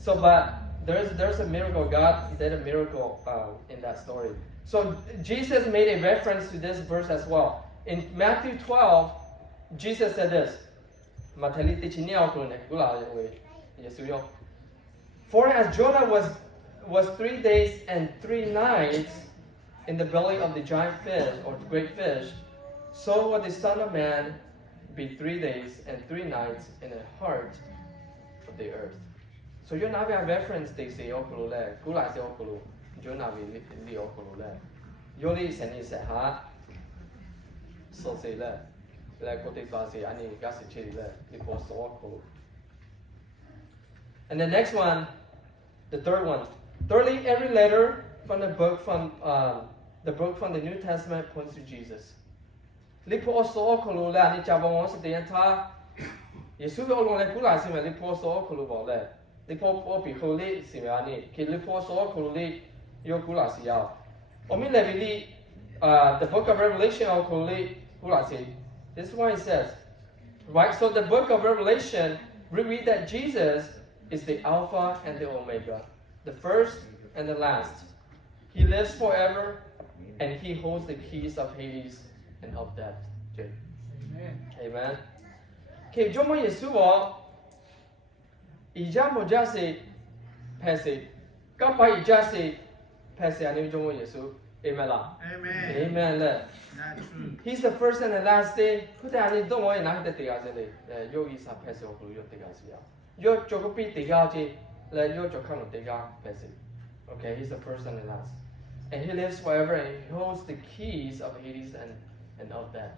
So but there's a miracle. God did a miracle in that story. So Jesus made a reference to this verse as well. In Matthew 12, Jesus said this. For as Jonah was 3 days and 3 nights in the belly of the giant fish or the great fish, so will the Son of Man be 3 days and 3 nights in the heart of the earth. So you're not going to reference this okulu le, kula se okulu, Jonah will li okulu le. Yoli seni se ha, so se le. And the next one, the third one. Thirdly, every letter from the book from the New Testament points to Jesus. Lipo so kulu la ni jabon se de ta. Yesu o long le kula si me lipo so kulu bo le. Lipo o bi ko le si me ani. Ki lipo so kulu le yo kula si ya. O mi le bi the book of Revelation o kulu le kula si. This is what it says, right? So the book of Revelation, we read that Jesus is the Alpha and the Omega, the first and the last. He lives forever, and he holds the keys of Hades and of death. Amen. Amen. Okay, Jomo Yesuo, ijamo jase pese, kapa ijase pese ani Jomo Yesu. Amen. Amen. Amen. He's the first and the last day. Put any don't worry, not the day. Yogi is a person who you take us here. Your Jokopi Tigaji, let your Jokano Tiga Pesi. Okay, he's the first and the last. And he lives forever and he holds the keys of Hades and of death.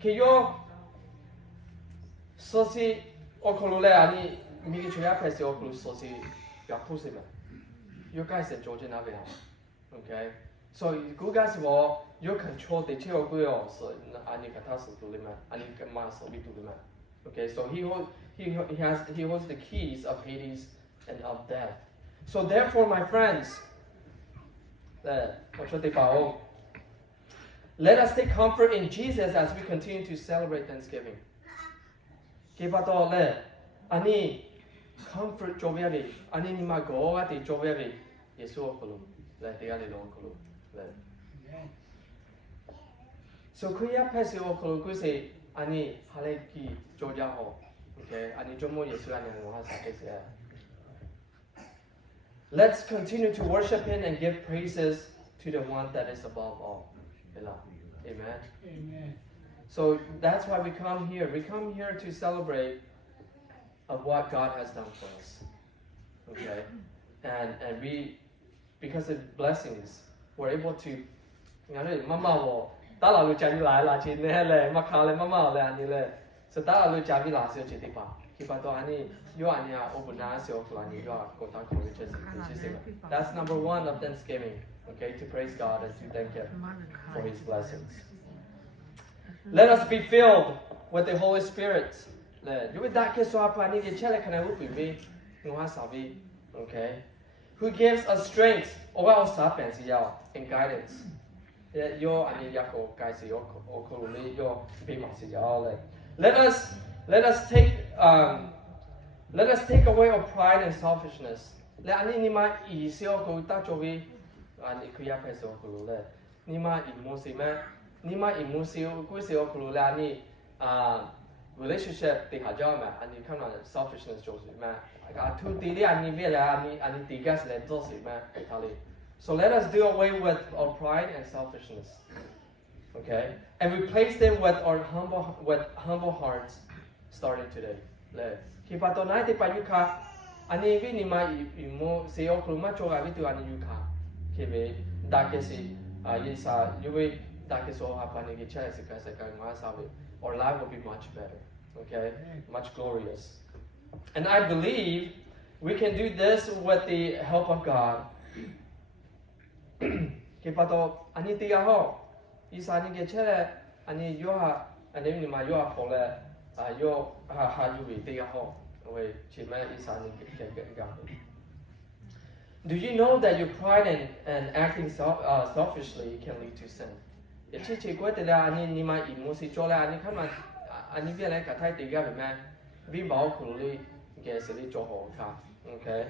Kiyo Sosi Okolule Ani Migichuya Pesi Okulu Sosi Yakusima. You guys are Georgian Avia. Okay? So you guys will you control the child so ani katasu to lima ani kamaso be to lima. Okay, so he holds the keys of Hades and of death. So therefore, my friends, let us take comfort in Jesus as we continue to celebrate Thanksgiving. Kipato le ani comfort joviali ani ni mago ati joviali Yesu okulu le tigali lo okulu. So kuya pesi okolo kusi ani haleki Georgia ho. Okay, ani jomo Yesu ani no hasa. Let's continue to worship Him and give praises to the one that is above all. Amen. Amen. So that's why we come here. We come here to celebrate of what God has done for us. Okay, and we because of blessings we're able to. Mama wo ta là lu chả lại là chỉ nè lệ mà khá lệ mà màu lệ anh đi lệ so ta là lu chả vi là siêu chỉ đi ba khi ba to anh đi yo anh ya open na siêu là anh yo có ta có cái gì that's number one of Thanksgiving, okay, to praise God and to thank Him for His blessings. Let us be filled with the Holy Spirit. Lệ you đã cái số apa anh đi chơi lại cái này lúc bị nghoa sao bị okay, who gives us strength over our serpents and guidance. Yo anh ya có cái gì yo có lý yo bị mất gì lệ. Let us take away our pride and selfishness. Lệ anh ni mà ý siêu có ta cho vi anh cứ ya phải siêu có lệ. Ni mà ý muốn gì mà ni mà ý muốn siêu cứ siêu có lệ anh relationship thì hả cho mà anh không là selfishness cho gì mà thu tí đi anh biết là anh tí cái là cho gì mà thà đi. So let us do away with our pride and selfishness, okay, and replace them with humble hearts, starting today. Le, khi bắt đầu này thì phải yuka, anh ấy vì ni mà imo seo kluma cho cái việc anh yuka, khi về đã cái gì, isa, yuvi đã cái số hấp anh ấy chơi sự cái mà sao vậy, our life will be much better, okay, much glorious, and I believe we can do this with the help of God. Khi bắt đầu anh ấy tiga ho, isa anh ấy chơi là anh ấy anh ấy ni mà yo học là yo ha yuvi tiga ho, vậy chỉ mà isa anh ấy cái. Do you know that your pride and acting selfishly can lead to sin? Chỉ có thể là anh ấy ni mà muốn si cho là anh ấy khám mà anh ấy biết là cả thai tiga vậy mà vì bảo khổ li cái xử lý cho họ cả, okay.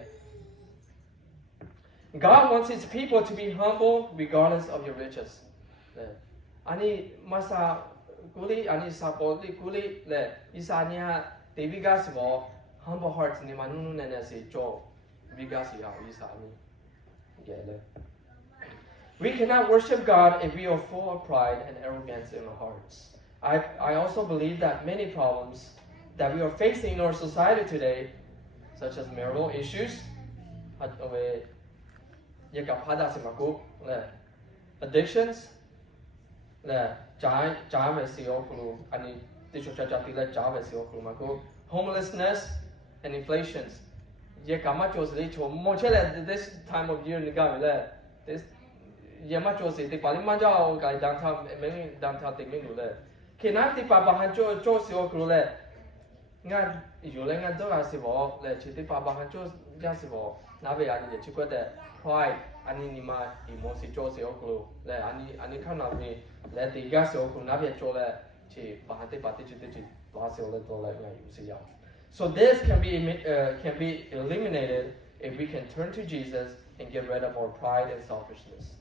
God wants His people to be humble regardless of your riches. Ani masa kuli ani sapoli kuli le isanya tebigas mo humble hearts ni manunu nene si jo bigas ya isani gele. We cannot worship God if we are full of pride and arrogance in our hearts. I also believe that many problems that we are facing in our society today, such as marital issues, addictions, homelessness, and inflations. This time of year, this pride ani ni ma emosi cho se oklo le ani khana mi le ti ga se oklo na bia cho le chi ba te chi ba se le to le nga yu se ya. So this can be eliminated if we can turn to Jesus and get rid of our pride and selfishness.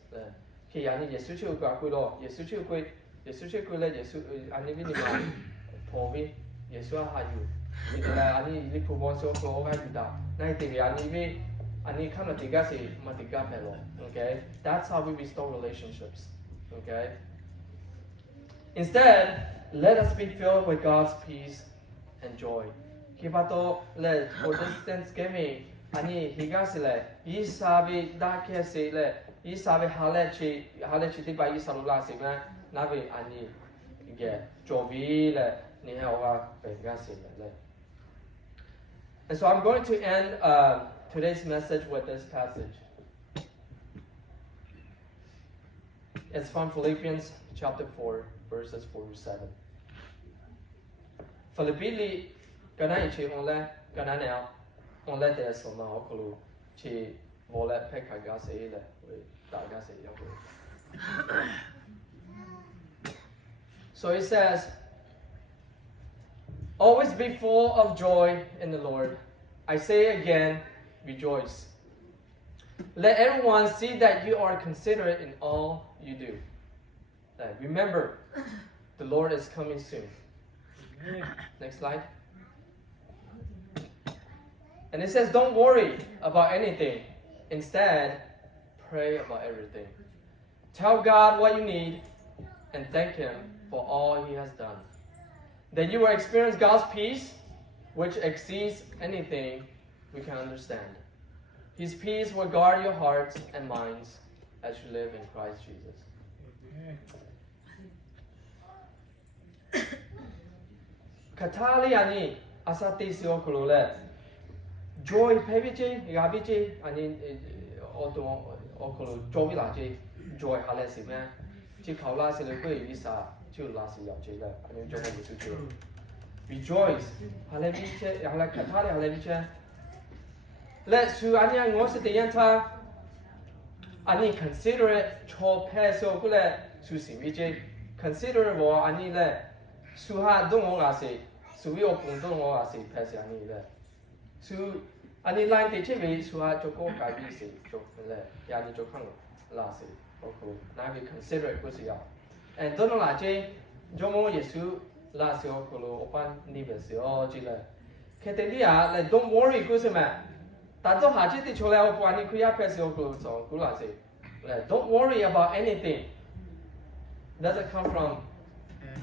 Khi ani Yesu chi ga ku lo Yesu chi ku le Yesu ani vi ni ma pho vi Yesu ha yu ni la ani li ku bon se oklo ga yu da nai ti ani vi ani kana tiga si matiga pelo, okay? That's how we restore relationships, okay? Instead, let us be filled with God's peace and joy. Kibato le for this Thanksgiving, ani higasi le isabi dake si le isabi halechi ti ba isalula si na nabi ani ge jovi le ni hawa begasi le. And so I'm going to end today's message with this passage. It's from Philippians chapter 4, verses 4 to 7. Philippi kana ichi onle kana neo onle de soma okulu chi vole peka gase ile we da gase yo. So it says, always be full of joy in the Lord. I say again, rejoice. Let everyone see that you are considerate in all you do. Remember, the Lord is coming soon. Next slide. And it says, don't worry about anything. Instead, pray about everything. Tell God what you need and thank Him for all He has done. Then you will experience God's peace, which exceeds anything we can understand. His peace will guard your hearts and minds as you live in Christ Jesus. Katali ani asati sio kulule. Joy peviche, gaviche, ani auto okulu joy la je, joy halesi me. Ji khao la se le kwe isa, ju la se yao je le, ani joy mo tu je. Rejoice, haleviche, hale katali haleviche. Let su ani ngose de yanta. Ani consider it cho peso kule su si viche. Consider wo ani le su ha dong o ase, su wi opun dong o ase pesi ani le. Su ani line de che vi su ha joko kai bi se joko le, ya ni joko la se. Okay, now we consider it kusi ya. And don't la je jomo yesu la se o kolo opan ni be se o ji le. Ketelia le don't worry kusi ma. Ta to ha je ti cho le o pa ni kuya pesi o kolo so ku la se. Le don't worry about anything. Doesn't come from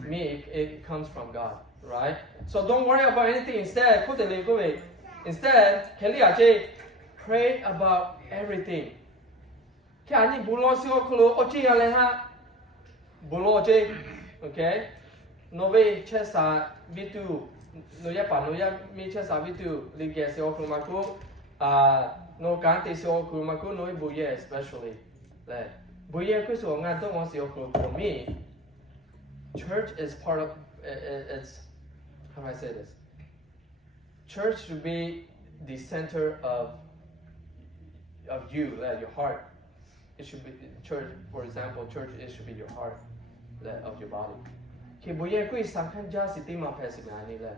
me, it comes from God, right? So don't worry about anything. Instead, pray about everything. Okay? Nove chesa vitu, noya pa noya mi chesa vitu ligia se okumaku, no kante se okumaku no buye especially. Buye kuso nga don't want to for me. Church is part of it's how do I say this? Church should be the center of you, your heart. It should be church, for example, church it should be your heart of your body.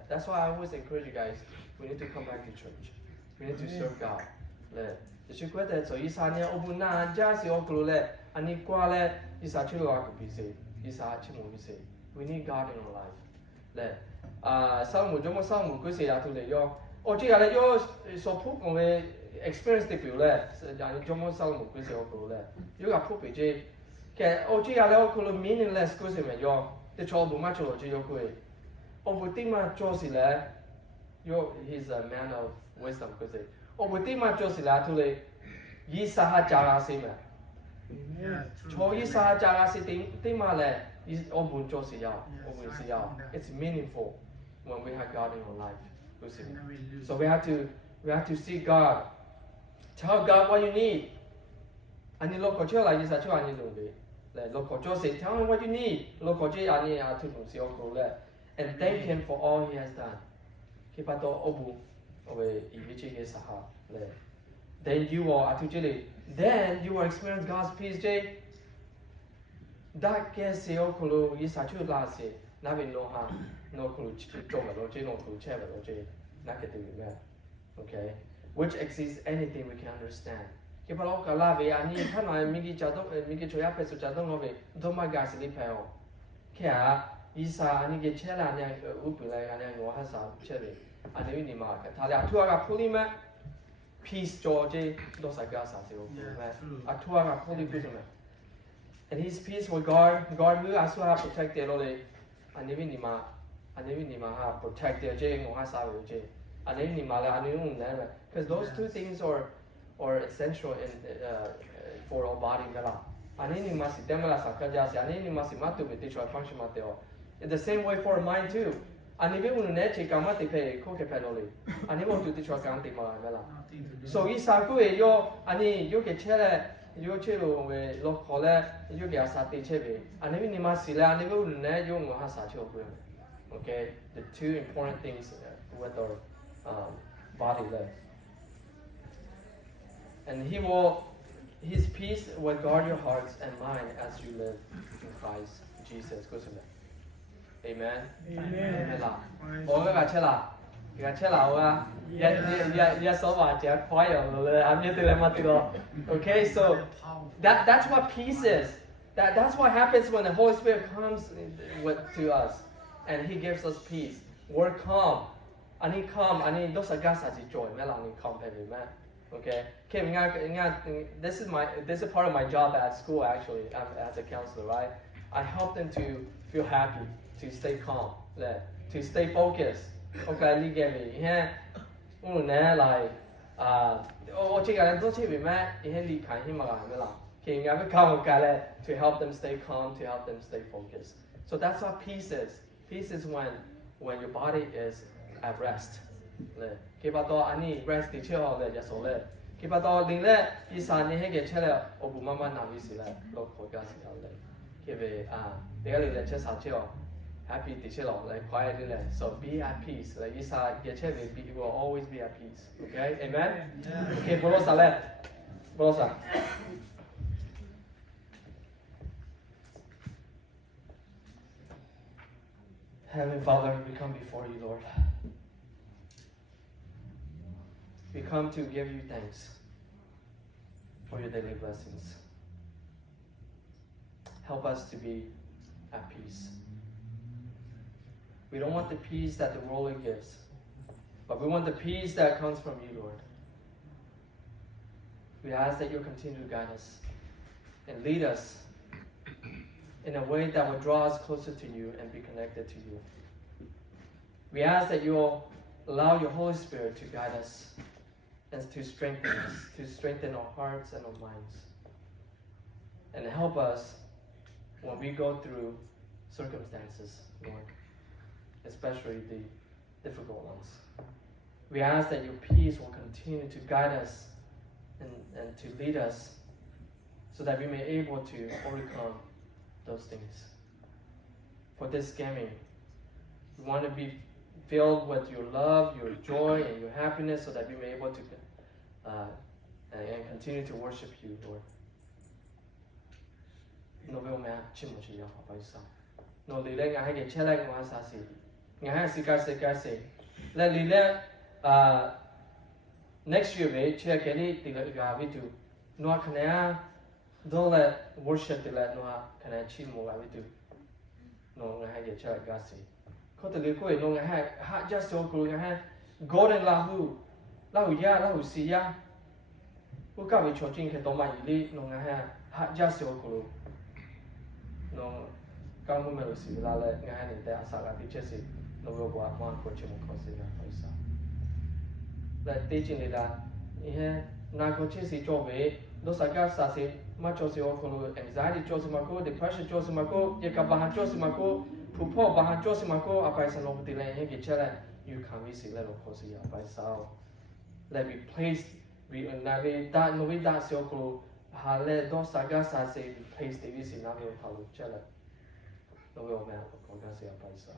That's why I always encourage you guys, we need to come back to church. We need to serve God. So we need God in our life. Experience the people you got put meaningless the trouble much he's a man of wisdom it's meaningful when we have God in our life. So we have to see God. Tell God what you need. And tell him what you need. And thank him for all he has done. Then you will experience God's peace, Jay. That gets the okulu is a two last year. Navi no ha, no clue, no clue, okay? Which exceeds anything we can understand. Peace, George, those are God's and his peace will guard you as well as protect the Lord. And even Nima have protected Jay or has and then because those two things are essential in for our body. And then must function. In the same way for mind too. And if you want to pay cook a penalty, and you want to teach your county. So Isaku, you get cheddar. You chilo we look collar, you get a sati chevy, and even in Masila, and even you has such a okay, the two important things with our body left. And his peace will guard your hearts and mind as you live in Christ Jesus. Amen. Amen. Okay, so that's what peace is. That's what happens when the Holy Spirit comes to us and he gives us peace. We're calm. Those are God's joy. Okay. This is part of my job at school actually. I'm as a counselor, right? I help them to feel happy, to stay calm, to stay focused. Okay, you get me. Yeah. Like to help them stay calm, to help them stay focused. So that's what peace is. Peace is when when your body is at rest. Keep out any rest the chair or the yes or let. Keep out the let is a nihig chair or Mama Navisi like local gas. Give a daily the chest are chill. Happy the chill, like quietly. So be at peace. Like Isa get chair will always be at peace. Okay, amen? Okay, Borosa let. Borosa. Heavenly Father, we come before you, Lord. We come to give you thanks for your daily blessings. Help us to be at peace. We don't want the peace that the world gives, but we want the peace that comes from you, Lord. We ask that you'll continue to guide us and lead us in a way that will draw us closer to you and be connected to you. We ask that you'll allow your Holy Spirit to guide us and to strengthen us, to strengthen our hearts and our minds, and help us when we go through circumstances, Lord, especially the difficult ones. We ask that your peace will continue to guide us and to lead us so that we may be able to overcome those things. For this gaming, we want to be filled with your love, your joy, and your happiness so that we may be able to and continue to worship you, Lord. No will man chimuchi ya paisa. No lile nga ke chela nga sa si. Nga se let lile next year we check any thing that you have to no kana don't let worship the let no kana chimu ga to no nga ke chela ga si. Ko te le ko no nga ha just so ko nga golden lahu ya lahu si ya. Ko ka we chojin ke do ma yi no nga ha just so ko no kamu melusi lale ngahani te asala tichesi no go ma ko chimu ko se ya paisa la teaching la ihe na ko chesi chobe do saga sa se ma chosi o ko anxiety chosi ma ko depression chosi ma ko ye ka bahan chosi ma ko pupo bahan chosi ma ko apaisa no ti la ye ke chala you can we see level ko se ya paisa let be placed we na we da no we da se o ko hale do saga sa se place the visi na me halu chala no we o me ko ga se paisa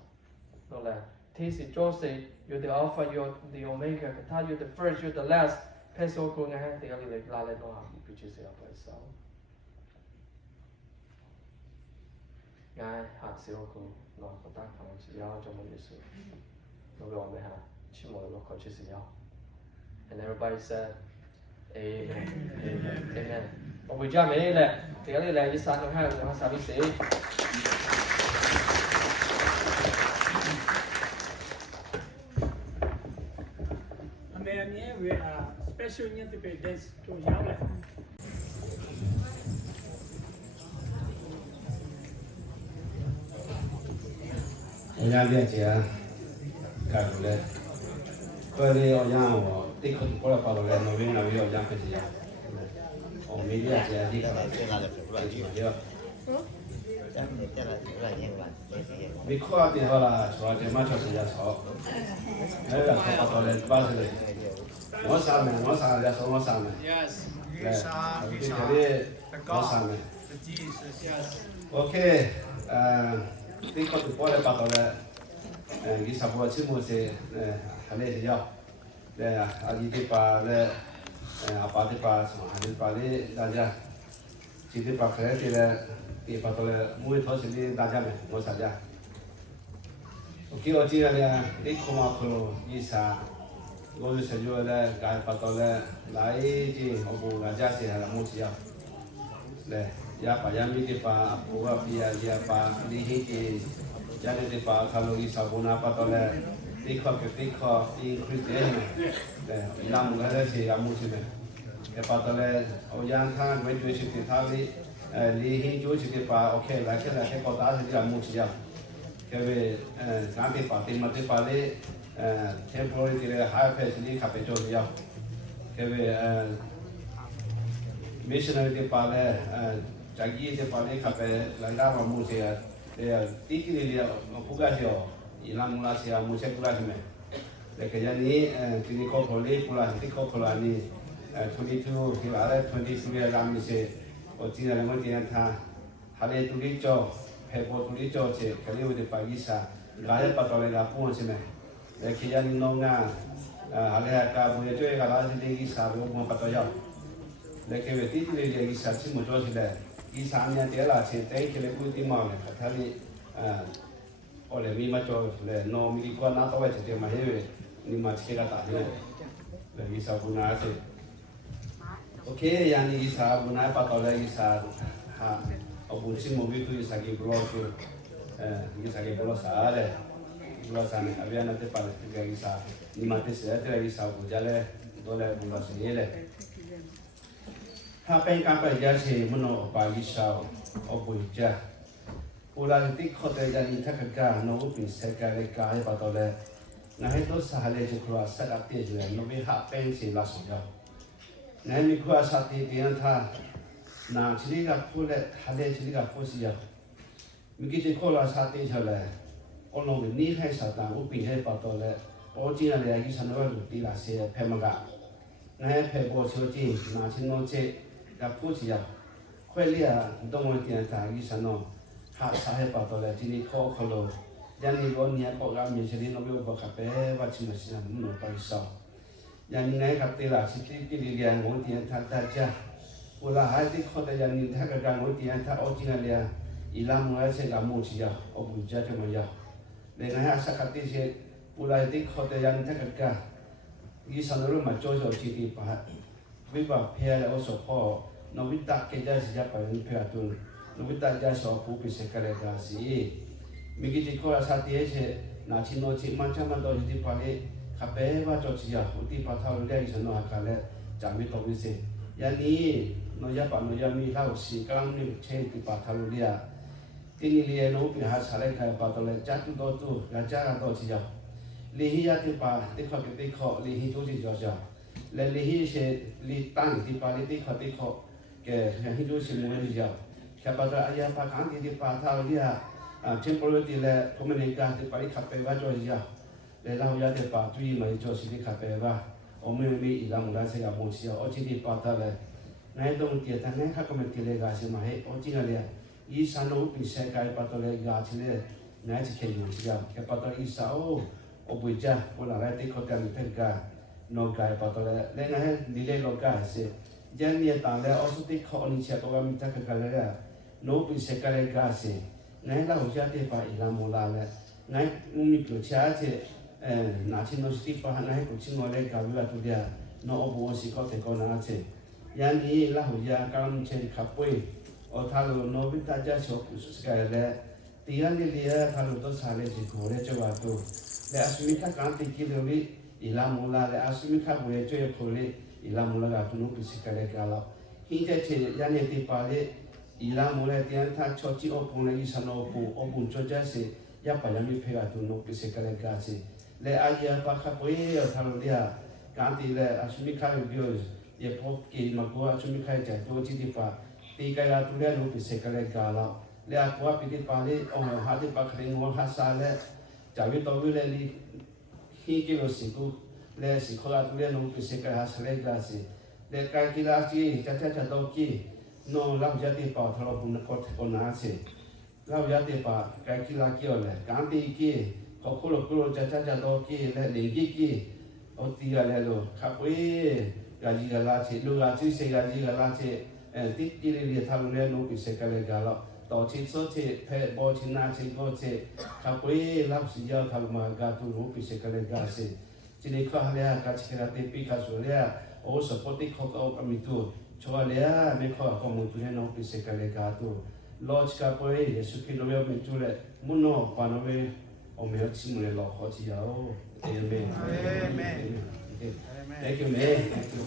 no la tisi jose you're the alpha you're the omega kata you're the first you're the last peso ko nga ha te ali le la le no ha pi se paisa nga ha se o ko no ko ta ka mo si ya jo mo yesu no we o me ha chi mo lo ko chi si ya and everybody said amen amen amen. Ông cha mẹ là thì cái này là cái sao hai nó sao biết thế. Amen. We are special days to young. Nhà biết chứ, cả rồi. Coi đi ở nhà họ tích cực quá là bao giờ nó biết ở nhà cái gì. Mấy đứa trẻ đi các bạn vì khó thì họ là cho cái mà cho người ta cho, đấy là họ có thể bao giờ nó sao là số nó sao này, đấy, cái này nó sao này, ok, đi có được bao giờ bắt đầu là cái sao bao nhiêu sẽ hành lên gì đó, đấy à, anh đi pa đấy apa di pas mahal pali daja jadi pakai tidak di patole mui thos ini daja me mo saja oke oji ada di koma kolo isa goju sejo ada gai patole lai ji obu daja sih ada mu sia le ya pa ya mi di pa buah pia dia pa di hiki jadi di pa kalau isa guna patole di kau increase le làm cái đó thì làm một chuyện này cái bắt đầu là ở giang thang với chuối xịt thang đi lý hình chuối xịt pa ok là cái có ta thì làm một chuyện cái về cái thì pa tiền mà thì pa đi temporary thì là high facility khắp chỗ gì cái về missionary thì pa là trái gì thì pa đi khắp là làm một chuyện để tí cái này là phụ cái gì ilamula sia musik pula sih Lekanya ni kini kau boleh pula nanti kau pula ni 22 kira ada 23 ram ni se Oji na lemon dia tha hale tuli cho pepo tuli cho che kali udah pagi sa gaya patole la pun se me lekaya ni nonga hale ka boleh cuy kalau ada lagi sa lo mau patoyo lekaya beti tu lagi sa si muncul se le isa nya dia lah se teh kele putih mau le kali oleh mi macam le no mi kau nak tahu je mah hewe ni macam kata ni lagi sa guna se Okey, yang ni isa bunai patole isa ha abun si mobil tu isa ke blog tu isa ke blog sa ada blog sa ni abia nanti pada tiga isa ni mati saya tiga isa bujale boleh blog sini le ha pen kan pen jadi meno pagi sa abun jah ulang ti khote jadi tak kerja no upin sekali kaya patole nah itu sahale je keluar sedap dia je no bi ha pen si langsung jauh Nai mi kuah sate dia tha, na ciri ka pule hale ciri ka posi ya. Mi kita kuah sate cale, orang ni hai sate, upi hai patole, oji na lagi sana baru di la se pemaga. Nai pebo coci, na cino ce ka posi ya. Kue lia dong dia tha lagi sana, hak sahai patole ciri kuah kalau, jadi orang ni kau kami ciri nabi berkape, baca masih nak paisau. Yang ni kata lah, sikit dia ngomong tak taja. Ulah hati kau dah yang ni tak kerja ngomong tak ojingan dia. Ilam mulai saya kamu cia, obu jah cuma ya. Dengan asa kata saya, ulah hati kau dah yang tak kerja. Ini sangat macam macam ciri pahat. Biar pihak also kau, nabi tak kerja siapa yang pihak tu, nabi tak kerja sopu bisa kerja sih. Mungkin jika rasa dia saya nak cino macam jadi pakai. Kape baca cia, uti patah dia isu no akale, jami tahu sih. Yang ni, noya pak noya mi lau si, kalau ni ceng di patah dia, kini dia no pihak sarai kaya patah le, jatuh tu, gajar atau cia. Lihi ya tipa, tikho, lihi tu si jauh. Le lihi se li tang tipa li tikho, ke yang itu si mungkin jauh. Kepada ayah pak kanti di patah dia, cempol di le, komunikasi tipa li kape baca cia. Lahu ya de pa tui mai cho si ka pe ba o me mi ila mula se ya mo si o chi di pa ta le nai dong tie ta nai kha ko me ti le ga si ma he o chi ga le i sa no pi se ka pa to le ga chi le nai chi ke ni si ya ke pa to i sa o bu ja ko la la ti ko ta mi te ga no ga pa to le le nai ni le lo ga se ja ni ta le o su ti ko ni cha to ga mi ta ka le ya no pi se ka le ga se nai la ho ja de pa ila mula le nai mi pu cha che nanti nasi pahan naik kucing oleh kami waktu dia no obo si kau teko nanti yang ni lah hujan kalau mencari kapui oh kalau no kita aja sok sekali le tiang ni dia kalau tu sale si kore coba tu le asmika kanti kilo ni ilam mula le asmika boleh coba kore ilam mula gatu no kisi kali kalau hingga ciri yang ni tipale ilam mula tiang tak coci opung lagi sana opung coba si ya payah mi pega tu no kisi kali kasi le aja pakai pui kalau dia ganti le asmi kai bios ye pop ki magua asmi kai jatuh jadi pa tiga ratus le no bisa kale galau le apa piti pale orang hati pakai ngor hasale jadi tahu le li hingga lo siku le siku ratus le no bisa kale hasale gasi le kai kila si caca jatuh ki no lam jadi pa kalau pun kot konasi lam jadi pa kai kila ki oleh ganti ki kau kalau caca jatuh ki le lagi ki oh tiga lelo kapui gaji galaci lu gaji se gaji galaci titi dia tahu le lu bisa kale galau tau ci so ci pe bo ci na ci go ci kapui lap si jauh tahu maga tu lu bisa kale gasi jadi kau lihat kaci kira tepi kasu lihat oh seperti kau kami tu coba lihat mereka kau mutunya lu bisa kale gatu lodge kapui Yesus kilometer mencule muno panowe我们要请我们老伙计哦，amen，amen，thank you man，thank you。